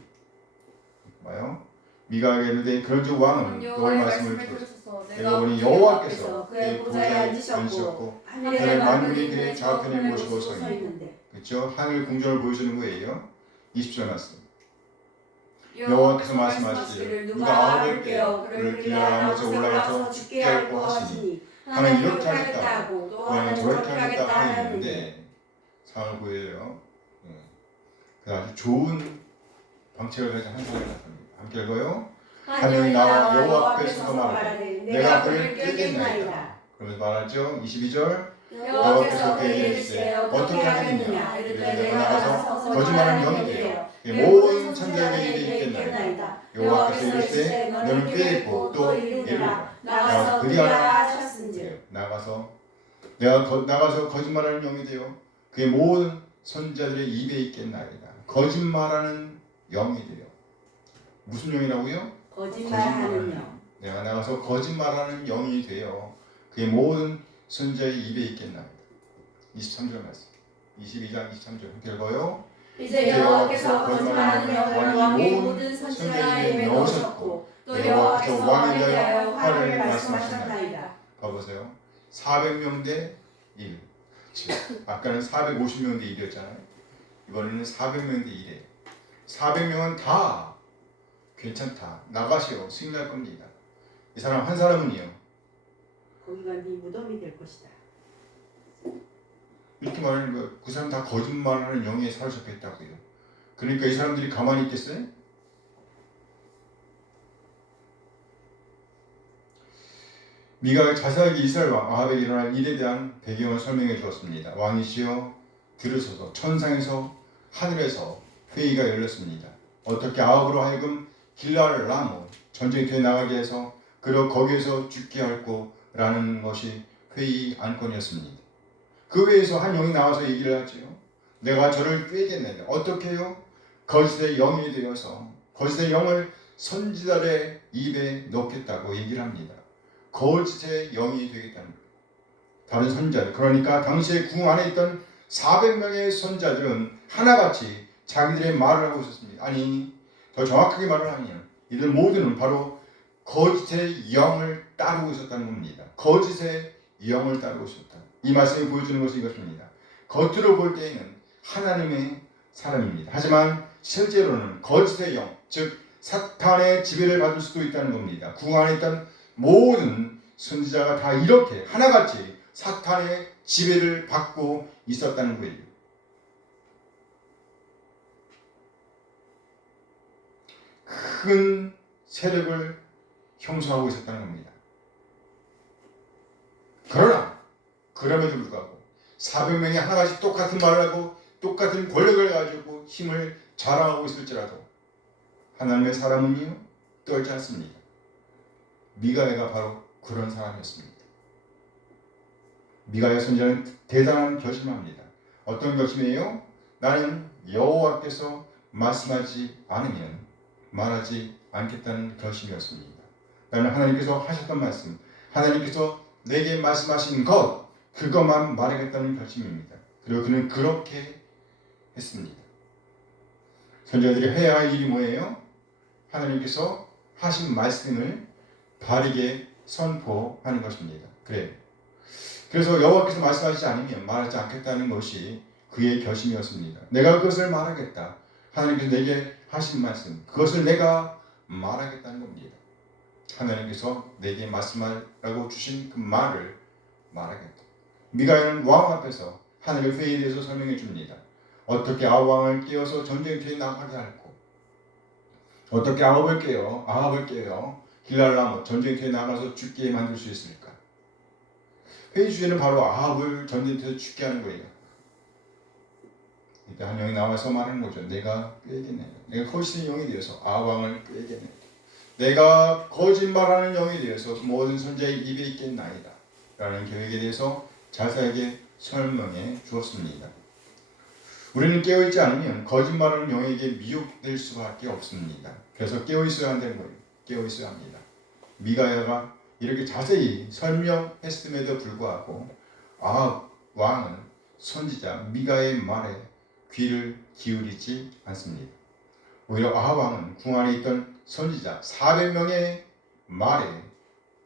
봐요. 미가가 이르되 그런즉 왕은 여호와의 말씀을 들었소. 내가 보니 여호와께서 그의 보좌에 앉으셨고 하늘의 만물이 그의 좌편에 모시고 서 있는데 그렇죠? 하늘 궁전을 보여주는 거예요. 20절 말씀 여호와께서 말씀하시기를 누가 아합을 깨어 그를 길랄 라모스에 올라가서 죽게 하고 하시니 하나는 이렇게 하겠다 하고 또 하나는 저렇게 하겠다 하였는데 상을 보여요. 그 아주 좋은 방책을 가진 한 사람이 나타납니다. 함께 읽어요. 하늘이 나와 여호와 앞에서 말하되 내가 그를 깨겠나이다. 그러면서 말하죠. 22절 여호와께서 그에게 이르시되 어떻게 하겠느냐. 이르되 내가 나가서 거짓말하는 영이 되어 모든 천사에게 이르겠나이다. 여호와께서 이르시되 너는 꾀했고 또 이르라. 나가서 그리하라 하셨은즉 나가서 거짓말하는 영이 되어 그의 모든 선지자들의 입에 있겠나이다. 거짓말하는 영이 되어. 무슨 영이라고요? 거짓말하는 영. 내가 나가서 거짓말하는 영이 되어 그의 모든 선지자의 입에 있겠나이다. 23절 말씀. 22장 23절 함께 읽어요. 이제 여호와께서 거짓말하는 영을 왕의 모든 선지자의 입에 넣으셨고 또 여호와께서 왕에 대하여 화를 말씀하셨나이다. 봐보세요. 400명 대 1. 아까는 450명 대 1이었잖아요. 이번에는 400명 대 1이에요. 400명은 다 괜찮다. 나가시오. 승리할 겁니다. 이 사람 한 사람은요. 거기가 네 무덤이 될 것이다. 이렇게 말하는 거예요. 그 사람 다 거짓말하는 영에 사로잡혀 있다고요. 그러니까 이 사람들이 가만히 있겠어요? 미가가 자세하게 이스라엘 왕 아합에게 일어날 일에 대한 배경을 설명해 주었습니다. 왕이시여 들으소서. 천상에서 하늘에서 회의가 열렸습니다. 어떻게 아합으로 하여금 길랄 라모 전쟁터에 나가게 해서 그러 거기에서 죽게 할 거라는 것이 회의 안건이었습니다. 그 외에서 한 영이 나와서 얘기를 하지요. 내가 저를 꿰겠네. 어떻게 해요? 거짓의 영이 되어서 거짓의 영을 선지자의 입에 넣겠다고 얘기를 합니다. 거짓의 영이 되겠다는 거예요. 다른 선지자, 그러니까 당시에 궁 안에 있던 400명의 선지자들은 하나같이 자기들의 말을 하고 있었습니다. 아니, 더 정확하게 말을 하면 이들 모두는 바로 거짓의 영을 따르고 있었다는 겁니다. 거짓의 영을 따르고 있었다. 이 말씀이 보여주는 것은 이것입니다. 겉으로 볼 때에는 하나님의 사람입니다. 하지만 실제로는 거짓의 영, 즉 사탄의 지배를 받을 수도 있다는 겁니다. 궁 안에 있던 모든 선지자가 다 이렇게 하나같이 사탄의 지배를 받고 있었다는 거예요. 큰 세력을 형성하고 있었다는 겁니다. 그러나 그럼에도 불구하고 400명이 하나같이 똑같은 말을 하고 똑같은 권력을 가지고 힘을 자랑하고 있을지라도 하나님의 사람은요 떨지 않습니다. 미가야가 바로 그런 사람이었습니다. 미가야 선지자는 대단한 결심을 합니다. 어떤 결심이에요? 나는 여호와께서 말씀하지 않으면 말하지 않겠다는 결심이었습니다. 나는 하나님께서 하셨던 말씀, 하나님께서 내게 말씀하신 것, 그것만 말하겠다는 결심입니다. 그리고 그는 그렇게 했습니다. 선지자들이 해야 할 일이 뭐예요? 하나님께서 하신 말씀을 바르게 선포하는 것입니다. 그래서 여호와께서 말씀하시지 않으면 말하지 않겠다는 것이 그의 결심이었습니다. 내가 그것을 말하겠다. 하나님께서 내게 하신 말씀, 그것을 내가 말하겠다는 겁니다. 하나님께서 내게 말씀하라고 주신 그 말을 말하겠다. 미가야는 왕 앞에서 하나님의 회의에 대해서 설명해 줍니다. 어떻게 아합 왕을 깨워서 전쟁터에 나가게 할고, 어떻게 아합을 깨워 길랄라모 전쟁터에 나가서 죽게 만들 수 있을까? 회의 주제는 바로 아합을 전쟁터에서 죽게 하는 거예요. 이때 한 영이 나와서 말하는 거죠. 내가 꾀겠네. 내가 거짓의 영이 되어서 아합 왕을 꾀겠네. 내가 거짓말하는 영이 되어서 모든 선지자의 입에 있겠나이다. 라는 계획에 대해서 자세하게 설명해 주었습니다. 우리는 깨어있지 않으면 거짓말하는 영에게 미혹될 수밖에 없습니다. 그래서 깨어있어야 한다는 거예요. 깨어있어야 합니다. 미가야가 이렇게 자세히 설명했음에도 불구하고 아합 왕은 선지자 미가의 말에 귀를 기울이지 않습니다. 오히려 아합 왕은 궁 안에 있던 선지자 400명의 말에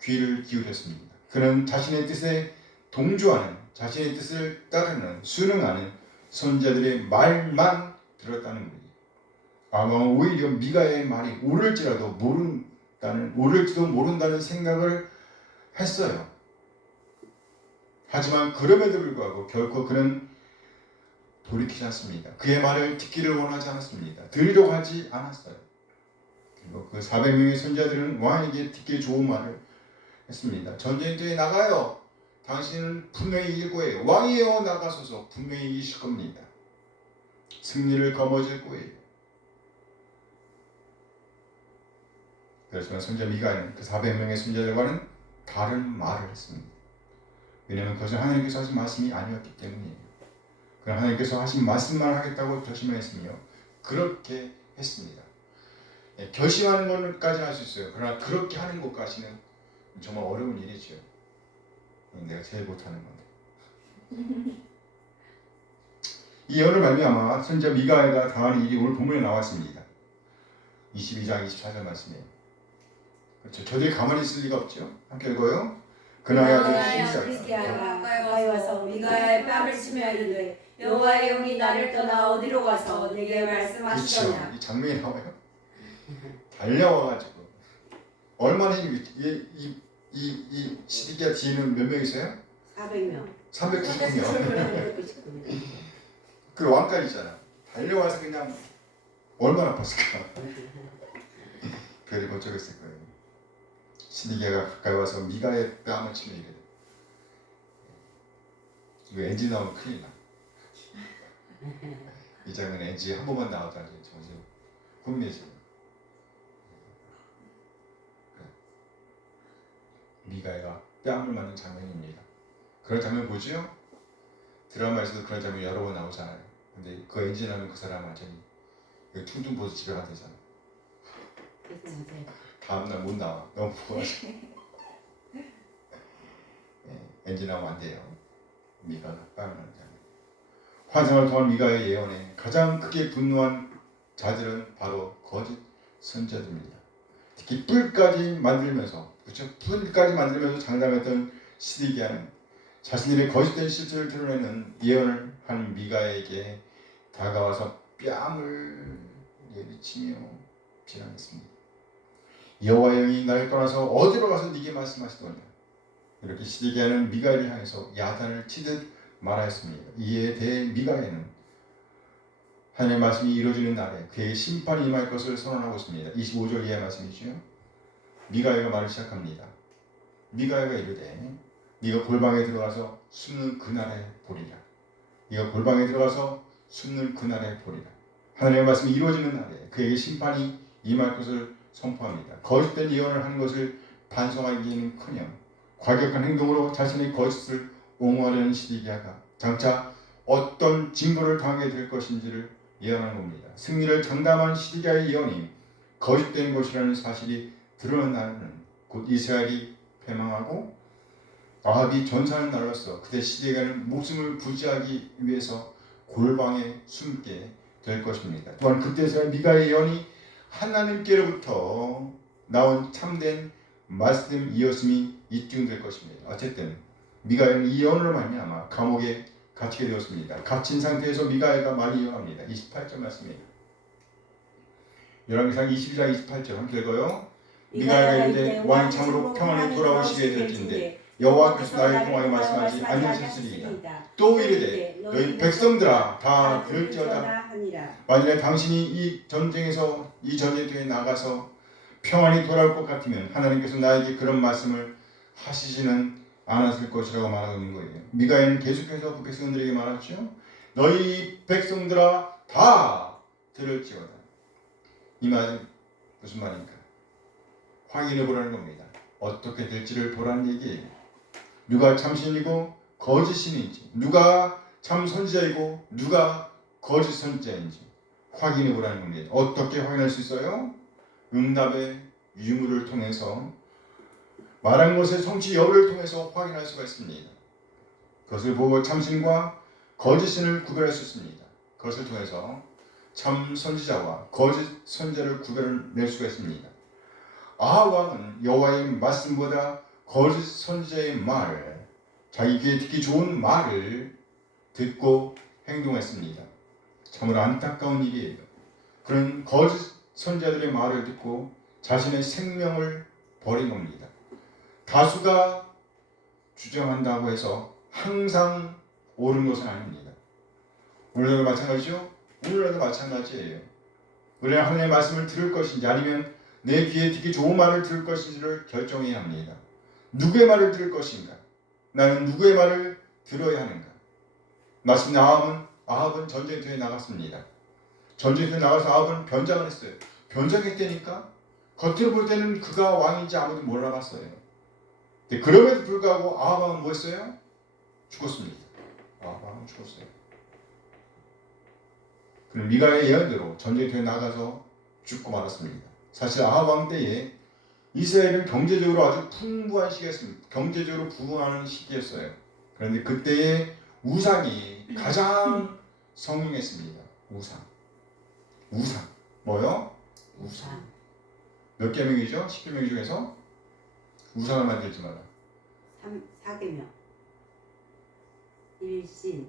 귀를 기울였습니다. 그는 자신의 뜻에 동조하는, 자신의 뜻을 따르는, 순응하는 선지자들의 말만 들었다는 거예요. 아합 왕은 오히려 미가의 말이 옳을지도 모른다는 생각을 했어요. 하지만 그럼에도 불구하고 결코 그는 돌이키지 않습니다. 그의 말을 듣기를 원하지 않았습니다. 들으려고 하지 않았어요. 그리고 그 400명의 선지자들은 왕에게 듣기 좋은 말을 했습니다. 전쟁터에 나가요. 당신은 분명히 이길 거예요. 왕이여 나가소서. 분명히 이기실 겁니다. 승리를 거머쥘 거예요. 그렇지만 선지자 미가는 그 400명의 선지자들과는 다른 말을 했습니다. 왜냐하면 그것은 하나님께서 하신 말씀이 아니었기 때문이에요. 그럼 하나님께서 하신 말씀만 하겠다고 결심을 했으며 그렇게 했습니다. 예, 결심하는 것까지는 할 수 있어요. 그러나 그렇게 하는 것까지는 정말 어려운 일이죠. 내가 제일 못하는 건데. 이 예언을 말미암아 선지자 미가야가 당하는 일이 오늘 본문에 나왔습니다. 22장 24절 말씀이에요. 그렇죠. 저들이 가만히 있을 리가 없죠. 함께 읽어요. 그나야 히스기야가 가까이 와서 미가야의 뺨을 치며 이르되 여호와의 영이 나를 떠나 어디로 가서 내게 말씀하시더냐. 그렇죠. 이 장면이 나와요. 달려와가지고 얼마나 이 시디기야 뒤에는 몇 명 있어요? 400명. 399명. 그 왕까지잖아. 달려와서 그냥 얼마나 아팠을까. 별이 번쩍했을 거예요. 시디기야가 가까이 와서 미가의 뺨을 치며 이래. 이거 NG 나오면 큰일 나. 이 장면 NG 한 번만 나왔다니 정말 혼내죠. 미가야가 뺨을 맞는 장면입니다. 그런 장면 보죠? 드라마에서도 그런 장면 여러 번 나오잖아요. 근데 그 엔진 하면 그 사람 완전히 퉁퉁 부어서 집에 가되잖아. 다음날 못 나와. 너무 부어서. 엔진 하면 안 돼요. 미가가 뺨을 맞는 장면. 환상을 통한 미가의 예언에 가장 크게 분노한 자들은 바로 거짓 선지자들입니다. 특히 뿔까지 만들면서, 그렇죠? 뿔까지 만들면서 장담했던 시디기야는 자신들의 거짓된 실체를 드러내는 예언을 한 미가에게 다가와서 뺨을 내리치며 비난했습니다. 여호와의 영이 나를 떠나서 어디로 가서 네게 말씀하시더냐. 이렇게 시디기야는 미가를 향해서 야단을 치듯 말하였습니다. 이에 대해 미가에는 하나님의 말씀이 이루어지는 날에 그의 심판이 임할 것을 선언하고 있습니다. 25절 이하의 말씀이죠. 미가야가 말을 시작합니다. 미가야가 이르되 네가 골방에 들어가서 숨는 그날에 보리라. 네가 골방에 들어가서 숨는 그날에 보리라. 하나님의 말씀이 이루어지는 날에 그에게 심판이 임할 것을 선포합니다. 거짓된 예언을 하는 것을 반성하기는커녕 과격한 행동으로 자신의 거짓을 옹호하려는 시디기야가 장차 어떤 징벌을 당하게 될 것인지를 예언한 겁니다. 승리를 장담한 시디기야의 예언이 거짓된 것이라는 사실이 드러난 날은 곧 이스라엘이 패망하고 아합이 전사하는 날로서 그때 시디기야는 목숨을 부지하기 위해서 골방에 숨게 될 것입니다. 또한 그때서야 미가의 예언이 하나님께로부터 나온 참된 말씀이었음이 입증될 것입니다. 어쨌든 미가야는 이 예언으로 말미암아 감옥에 갇히게 되었습니다. 갇힌 상태에서 미가야가 말을 이어갑니다. 28절 말씀입니다. 열왕기상 22장 28절 함께 읽어요. 미가야가 이르되 왕이 참으로 평안히 돌아오시게 될진데 여호와께서 나를 통하여 말씀하지 아니하셨으리이다. 또 이르되 너희 백성들아 다 들을지어다. 만일에 당신이 이 전쟁터에 나가서 평안히 돌아올 것 같으면 하나님께서 나에게 그런 말씀을 하시지는 않았을 것이라고 말하고 있는 거예요. 미가야는 계속해서 그 백성들에게 말하죠. 너희 백성들아 다 들을지어다. 이 말은 무슨 말입니까? 확인해 보라는 겁니다. 어떻게 될지를 보라는 얘기예요. 누가 참신이고 거짓 신인지, 누가 참 선지자이고 누가 거짓 선지자인지 확인해 보라는 겁니다. 어떻게 확인할 수 있어요? 응답의 유무를 통해서 말한 것의 성취 여부를 통해서 확인할 수가 있습니다. 그것을 보고 참신과 거짓신을 구별할 수 있습니다. 그것을 통해서 참 선지자와 거짓 선지자를 구별해낼 수가 있습니다. 아합 왕은 여호와의 말씀보다 거짓 선지자의 말을, 자기 귀에 듣기 좋은 말을 듣고 행동했습니다. 참으로 안타까운 일이에요. 그런 거짓 선지자들의 말을 듣고 자신의 생명을 버린 겁니다. 다수가 주장한다고 해서 항상 옳은 것은 아닙니다. 오늘날도 마찬가지죠? 오늘날도 마찬가지예요. 우리는 하나님의 말씀을 들을 것인지 아니면 내 귀에 듣기 좋은 말을 들을 것인지를 결정해야 합니다. 누구의 말을 들을 것인가? 나는 누구의 말을 들어야 하는가? 마침내 아합은 전쟁터에 나갔습니다. 전쟁터에 나가서 아합은 변장을 했어요. 변장했다니까? 겉으로 볼 때는 그가 왕인지 아무도 몰라봤어요. 그럼에도 불구하고 아합 왕은 뭐 했어요? 죽었습니다. 아합 왕은 죽었어요. 그는 미가의 예언대로 전쟁터에 나가서 죽고 말았습니다. 사실 아합 왕 때에 이스라엘은 경제적으로 아주 풍부한 시기였습니다. 경제적으로 부흥하는 시기였어요. 그런데 그때의 우상이 가장 성행했습니다. 우상. 뭐요? 우상. 몇 계명이죠? 10계명 중에서 우상을 만들지 마라. 4계명. 1신,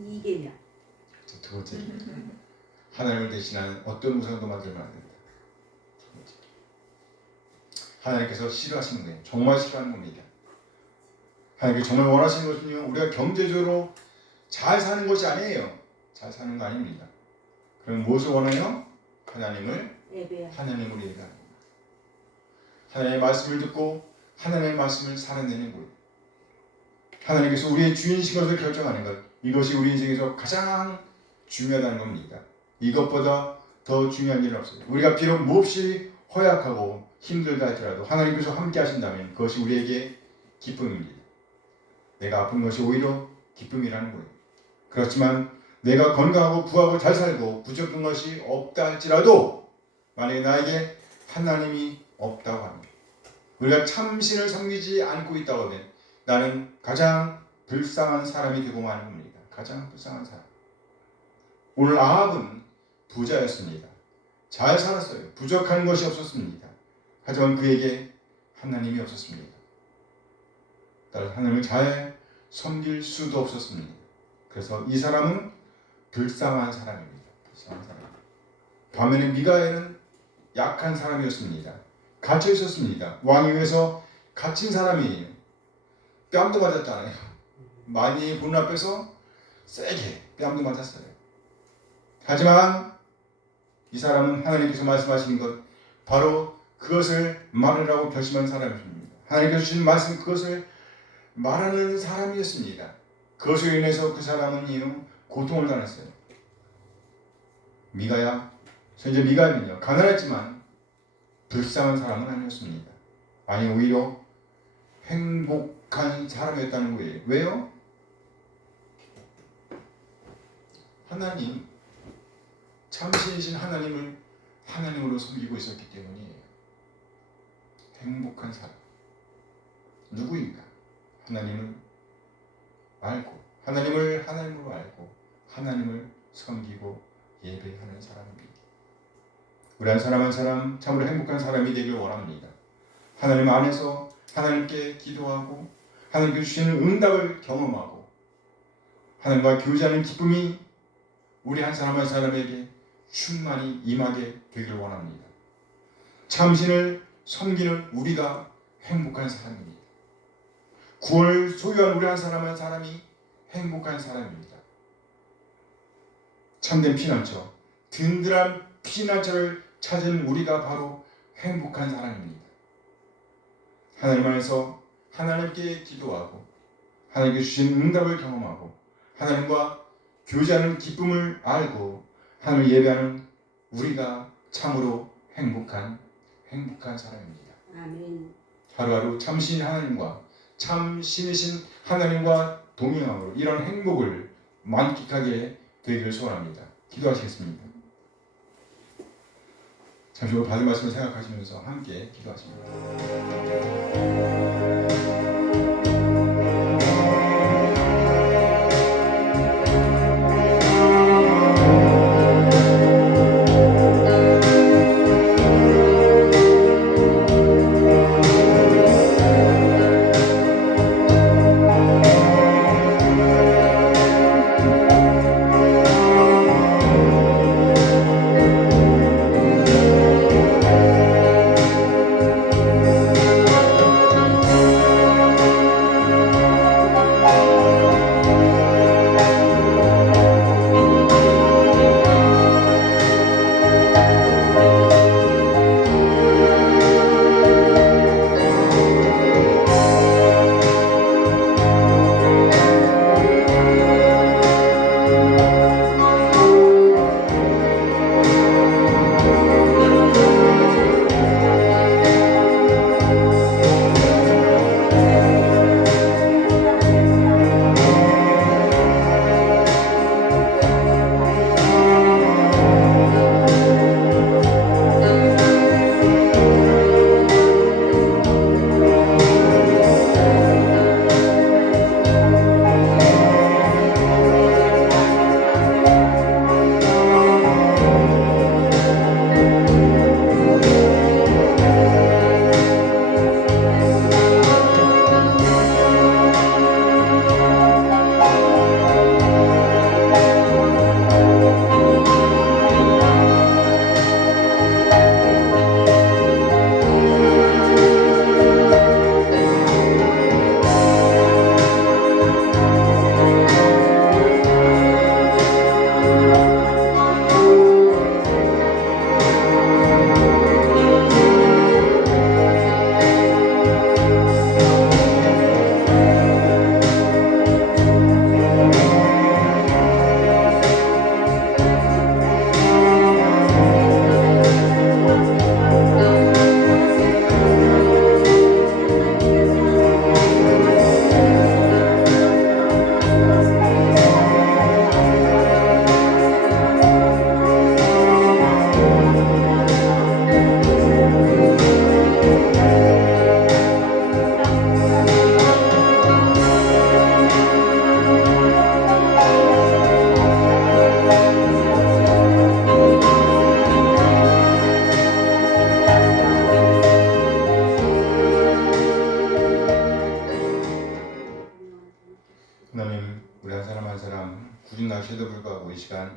2계명. 두 번째. 하나님을 대신하는 어떤 우상도 만들면 안 된다. 하나님께서 싫어하시는 거예요. 정말 싫어하는 겁니다. 하나님께서 정말 원하시는 것은요, 우리가 경제적으로 잘 사는 것이 아니에요. 잘 사는 거 아닙니다. 그럼 무엇을 원해요? 하나님을 예배하는 겁니다. 하나님의 말씀을 듣고 하나님의 말씀을 살아내는 거예요. 하나님께서 우리의 주인이신 것을 결정하는 것, 이것이 우리 인생에서 가장 중요하다는 겁니다. 이것보다 더 중요한 일은 없어요. 우리가 비록 몹시 허약하고 힘들다 할지라도 하나님께서 함께 하신다면 그것이 우리에게 기쁨입니다. 내가 아픈 것이 오히려 기쁨이라는 거예요. 그렇지만 내가 건강하고 부하고 잘 살고 부족한 것이 없다 할지라도 만약에 나에게 하나님이 없다고 합니다. 우리가 참신을 섬기지 않고 있다고 하면 나는 가장 불쌍한 사람이 되고 마는 겁니다. 가장 불쌍한 사람. 오늘 아합은 부자였습니다. 잘 살았어요. 부족한 것이 없었습니다. 하지만 그에게 하나님이 없었습니다. 따라서 하나님을 잘 섬길 수도 없었습니다. 그래서 이 사람은 불쌍한 사람입니다. 불쌍한 사람. 반면에 미가엘은 약한 사람이었습니다. 갇혀 있었습니다. 왕 위에서 갇힌 사람이에요. 뺨도 맞았잖아요. 많이 본 앞에서 세게 뺨도 맞았어요. 하지만 이 사람은 하나님께서 말씀하신 것 바로 그것을 말하라고 결심한 사람입니다. 하나님께서 주신 말씀 그것을 말하는 사람이었습니다. 그것으로 인해서 그 사람은 고통을 당했어요. 미가야, 현재 미가는요 가난했지만 불쌍한 사람은 아니었습니다. 아니 오히려 행복한 사람이었다는 거예요. 왜요? 하나님, 참신이신 하나님을 하나님으로 섬기고 있었기 때문이에요. 행복한 사람. 누구인가? 하나님을 알고 하나님을 하나님으로 알고 하나님을 섬기고 예배하는 사람입니다. 우리 한 사람 한 사람 참으로 행복한 사람이 되길 원합니다. 하나님 안에서 하나님께 기도하고 하나님께 주시는 응답을 경험하고 하나님과 교제하는 기쁨이 우리 한 사람 한 사람에게 충만히 임하게 되길 원합니다. 참신을 섬기는 우리가 행복한 사람입니다. 구원을 소유한 우리 한 사람 한 사람이 행복한 사람입니다. 참된 피난처, 든든한 피난처를 찾은 우리가 바로 행복한 사람입니다. 하나님 안에서 하나님께 기도하고 하나님께 주신 응답을 경험하고 하나님과 교제하는 기쁨을 알고 하나님을 예배하는 우리가 참으로 행복한 사람입니다. 아멘. 하루하루 참신 하나님과 참신이신 하나님과 동행함으로 이런 행복을 만끽하게 되기를 소원합니다. 기도하시겠습니다. 잠시 후 받은 말씀을 생각하시면서 함께 기도하십니다.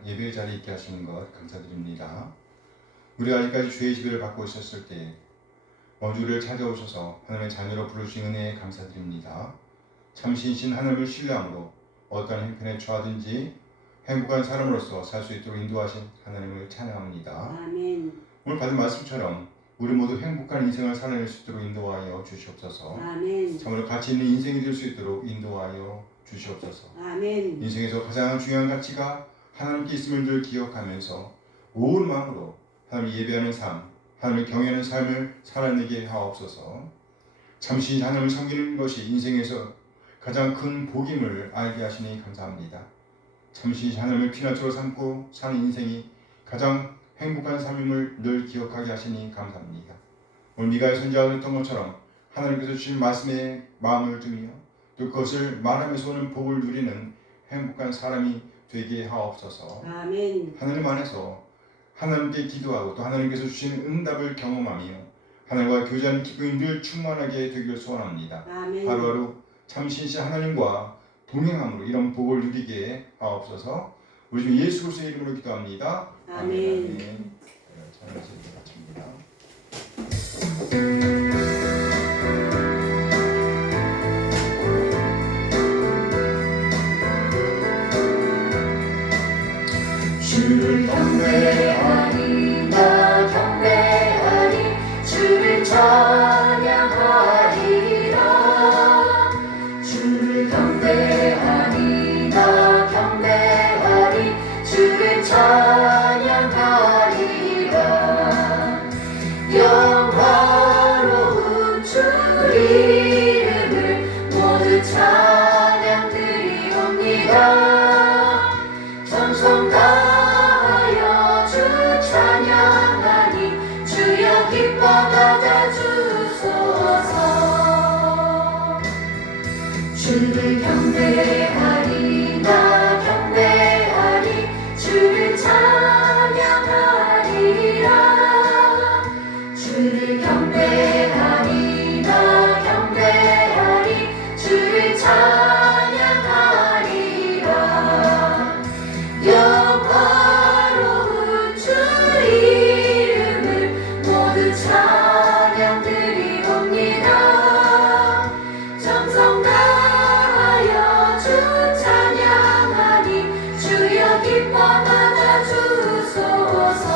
예배의 자리에 있게 하시는 것 감사드립니다. 우리가 아직까지 주의 지배를 받고 있었을 때 먼저 우리를 찾아오셔서 하나님의 자녀로 부르신 은혜에 감사드립니다. 참신이신 하나님을 신뢰함으로 어떤 형편에 처하든지 행복한 사람으로서 살 수 있도록 인도하신 하나님을 찬양합니다. 아멘. 오늘 받은 말씀처럼 우리 모두 행복한 인생을 살아낼 수 있도록 인도하여 주시옵소서. 아멘. 참으로 가치 있는 인생이 될 수 있도록 인도하여 주시옵소서. 아멘. 인생에서 가장 중요한 가치가 하나님께 있음을 늘 기억하면서 온 마음으로 하나님을 예배하는 삶, 하나님을 경외하는 삶을 살아내게 하옵소서. 잠시 하나님을 섬기는 것이 인생에서 가장 큰 복임을 알게 하시니 감사합니다. 잠시 하나님을 피난처로 삼고 사는 인생이 가장 행복한 삶임을 늘 기억하게 하시니 감사합니다. 오늘 미가의 선지자가 그랬던 것처럼 하나님께서 주신 말씀에 마음을 두며 또 그것을 말하면서 오는 복을 누리는 행복한 사람이 되게 하옵소서. 아멘. 하나님 안에서 하나님께 기도하고 또 하나님께서 주시는 응답을 경험하며 하나님과 교제하는 기쁨이 늘 충만하게 되길 소원합니다. 아멘. 하루하루 참신이신 하나님과 동행함으로 이런 복을 누리게 하옵소서. 우리 주 예수 그리스도의 이름으로 기도합니다. 아멘. 찬양을 마칩니다. 주를 경배하리 나 경배하리 주를 찬양하리라 주를 경배하리 나 경배하리 주를 찬양하리라 영화로운 주 이름을 모두 찬양드리옵니다 정성 다하여 주 찬양하니 주여 기뻐 받아주소서 주를 경배하리 나 경배하리 주를 찬양하리라 주를 경배하리 나 경배하리 주를 찬양하리라 영화로운 주 이름을 모두 찬양드리옵니다 정성 다하여 주 찬양하니 주여 기뻐 받아주소서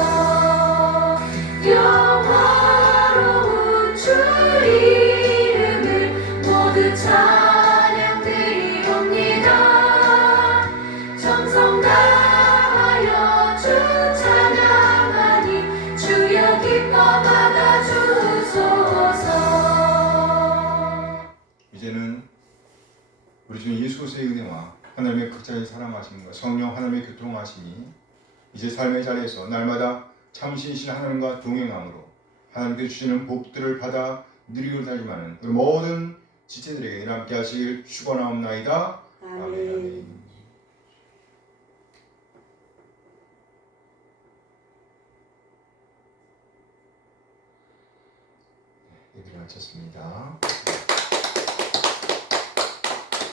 영화로운 주 이름을 모두 찬양드리옵니다 정성 다하여 주 찬양하니 주여 기뻐 받아주소서 이제는 우리 주 예수 그리스도의 은혜와 하나님의 극장의 사랑하심과 성령 하나님의 교통하심이 이제 삶의 자리에서 날마다 참신이신 하나님과 동행함으로 하나님께 주시는 복들을 받아 누리고 달림하는 우리 모든 지체들에게 함께 하시길 축원하옵나이다. 아멘. 예배를 마쳤습니다.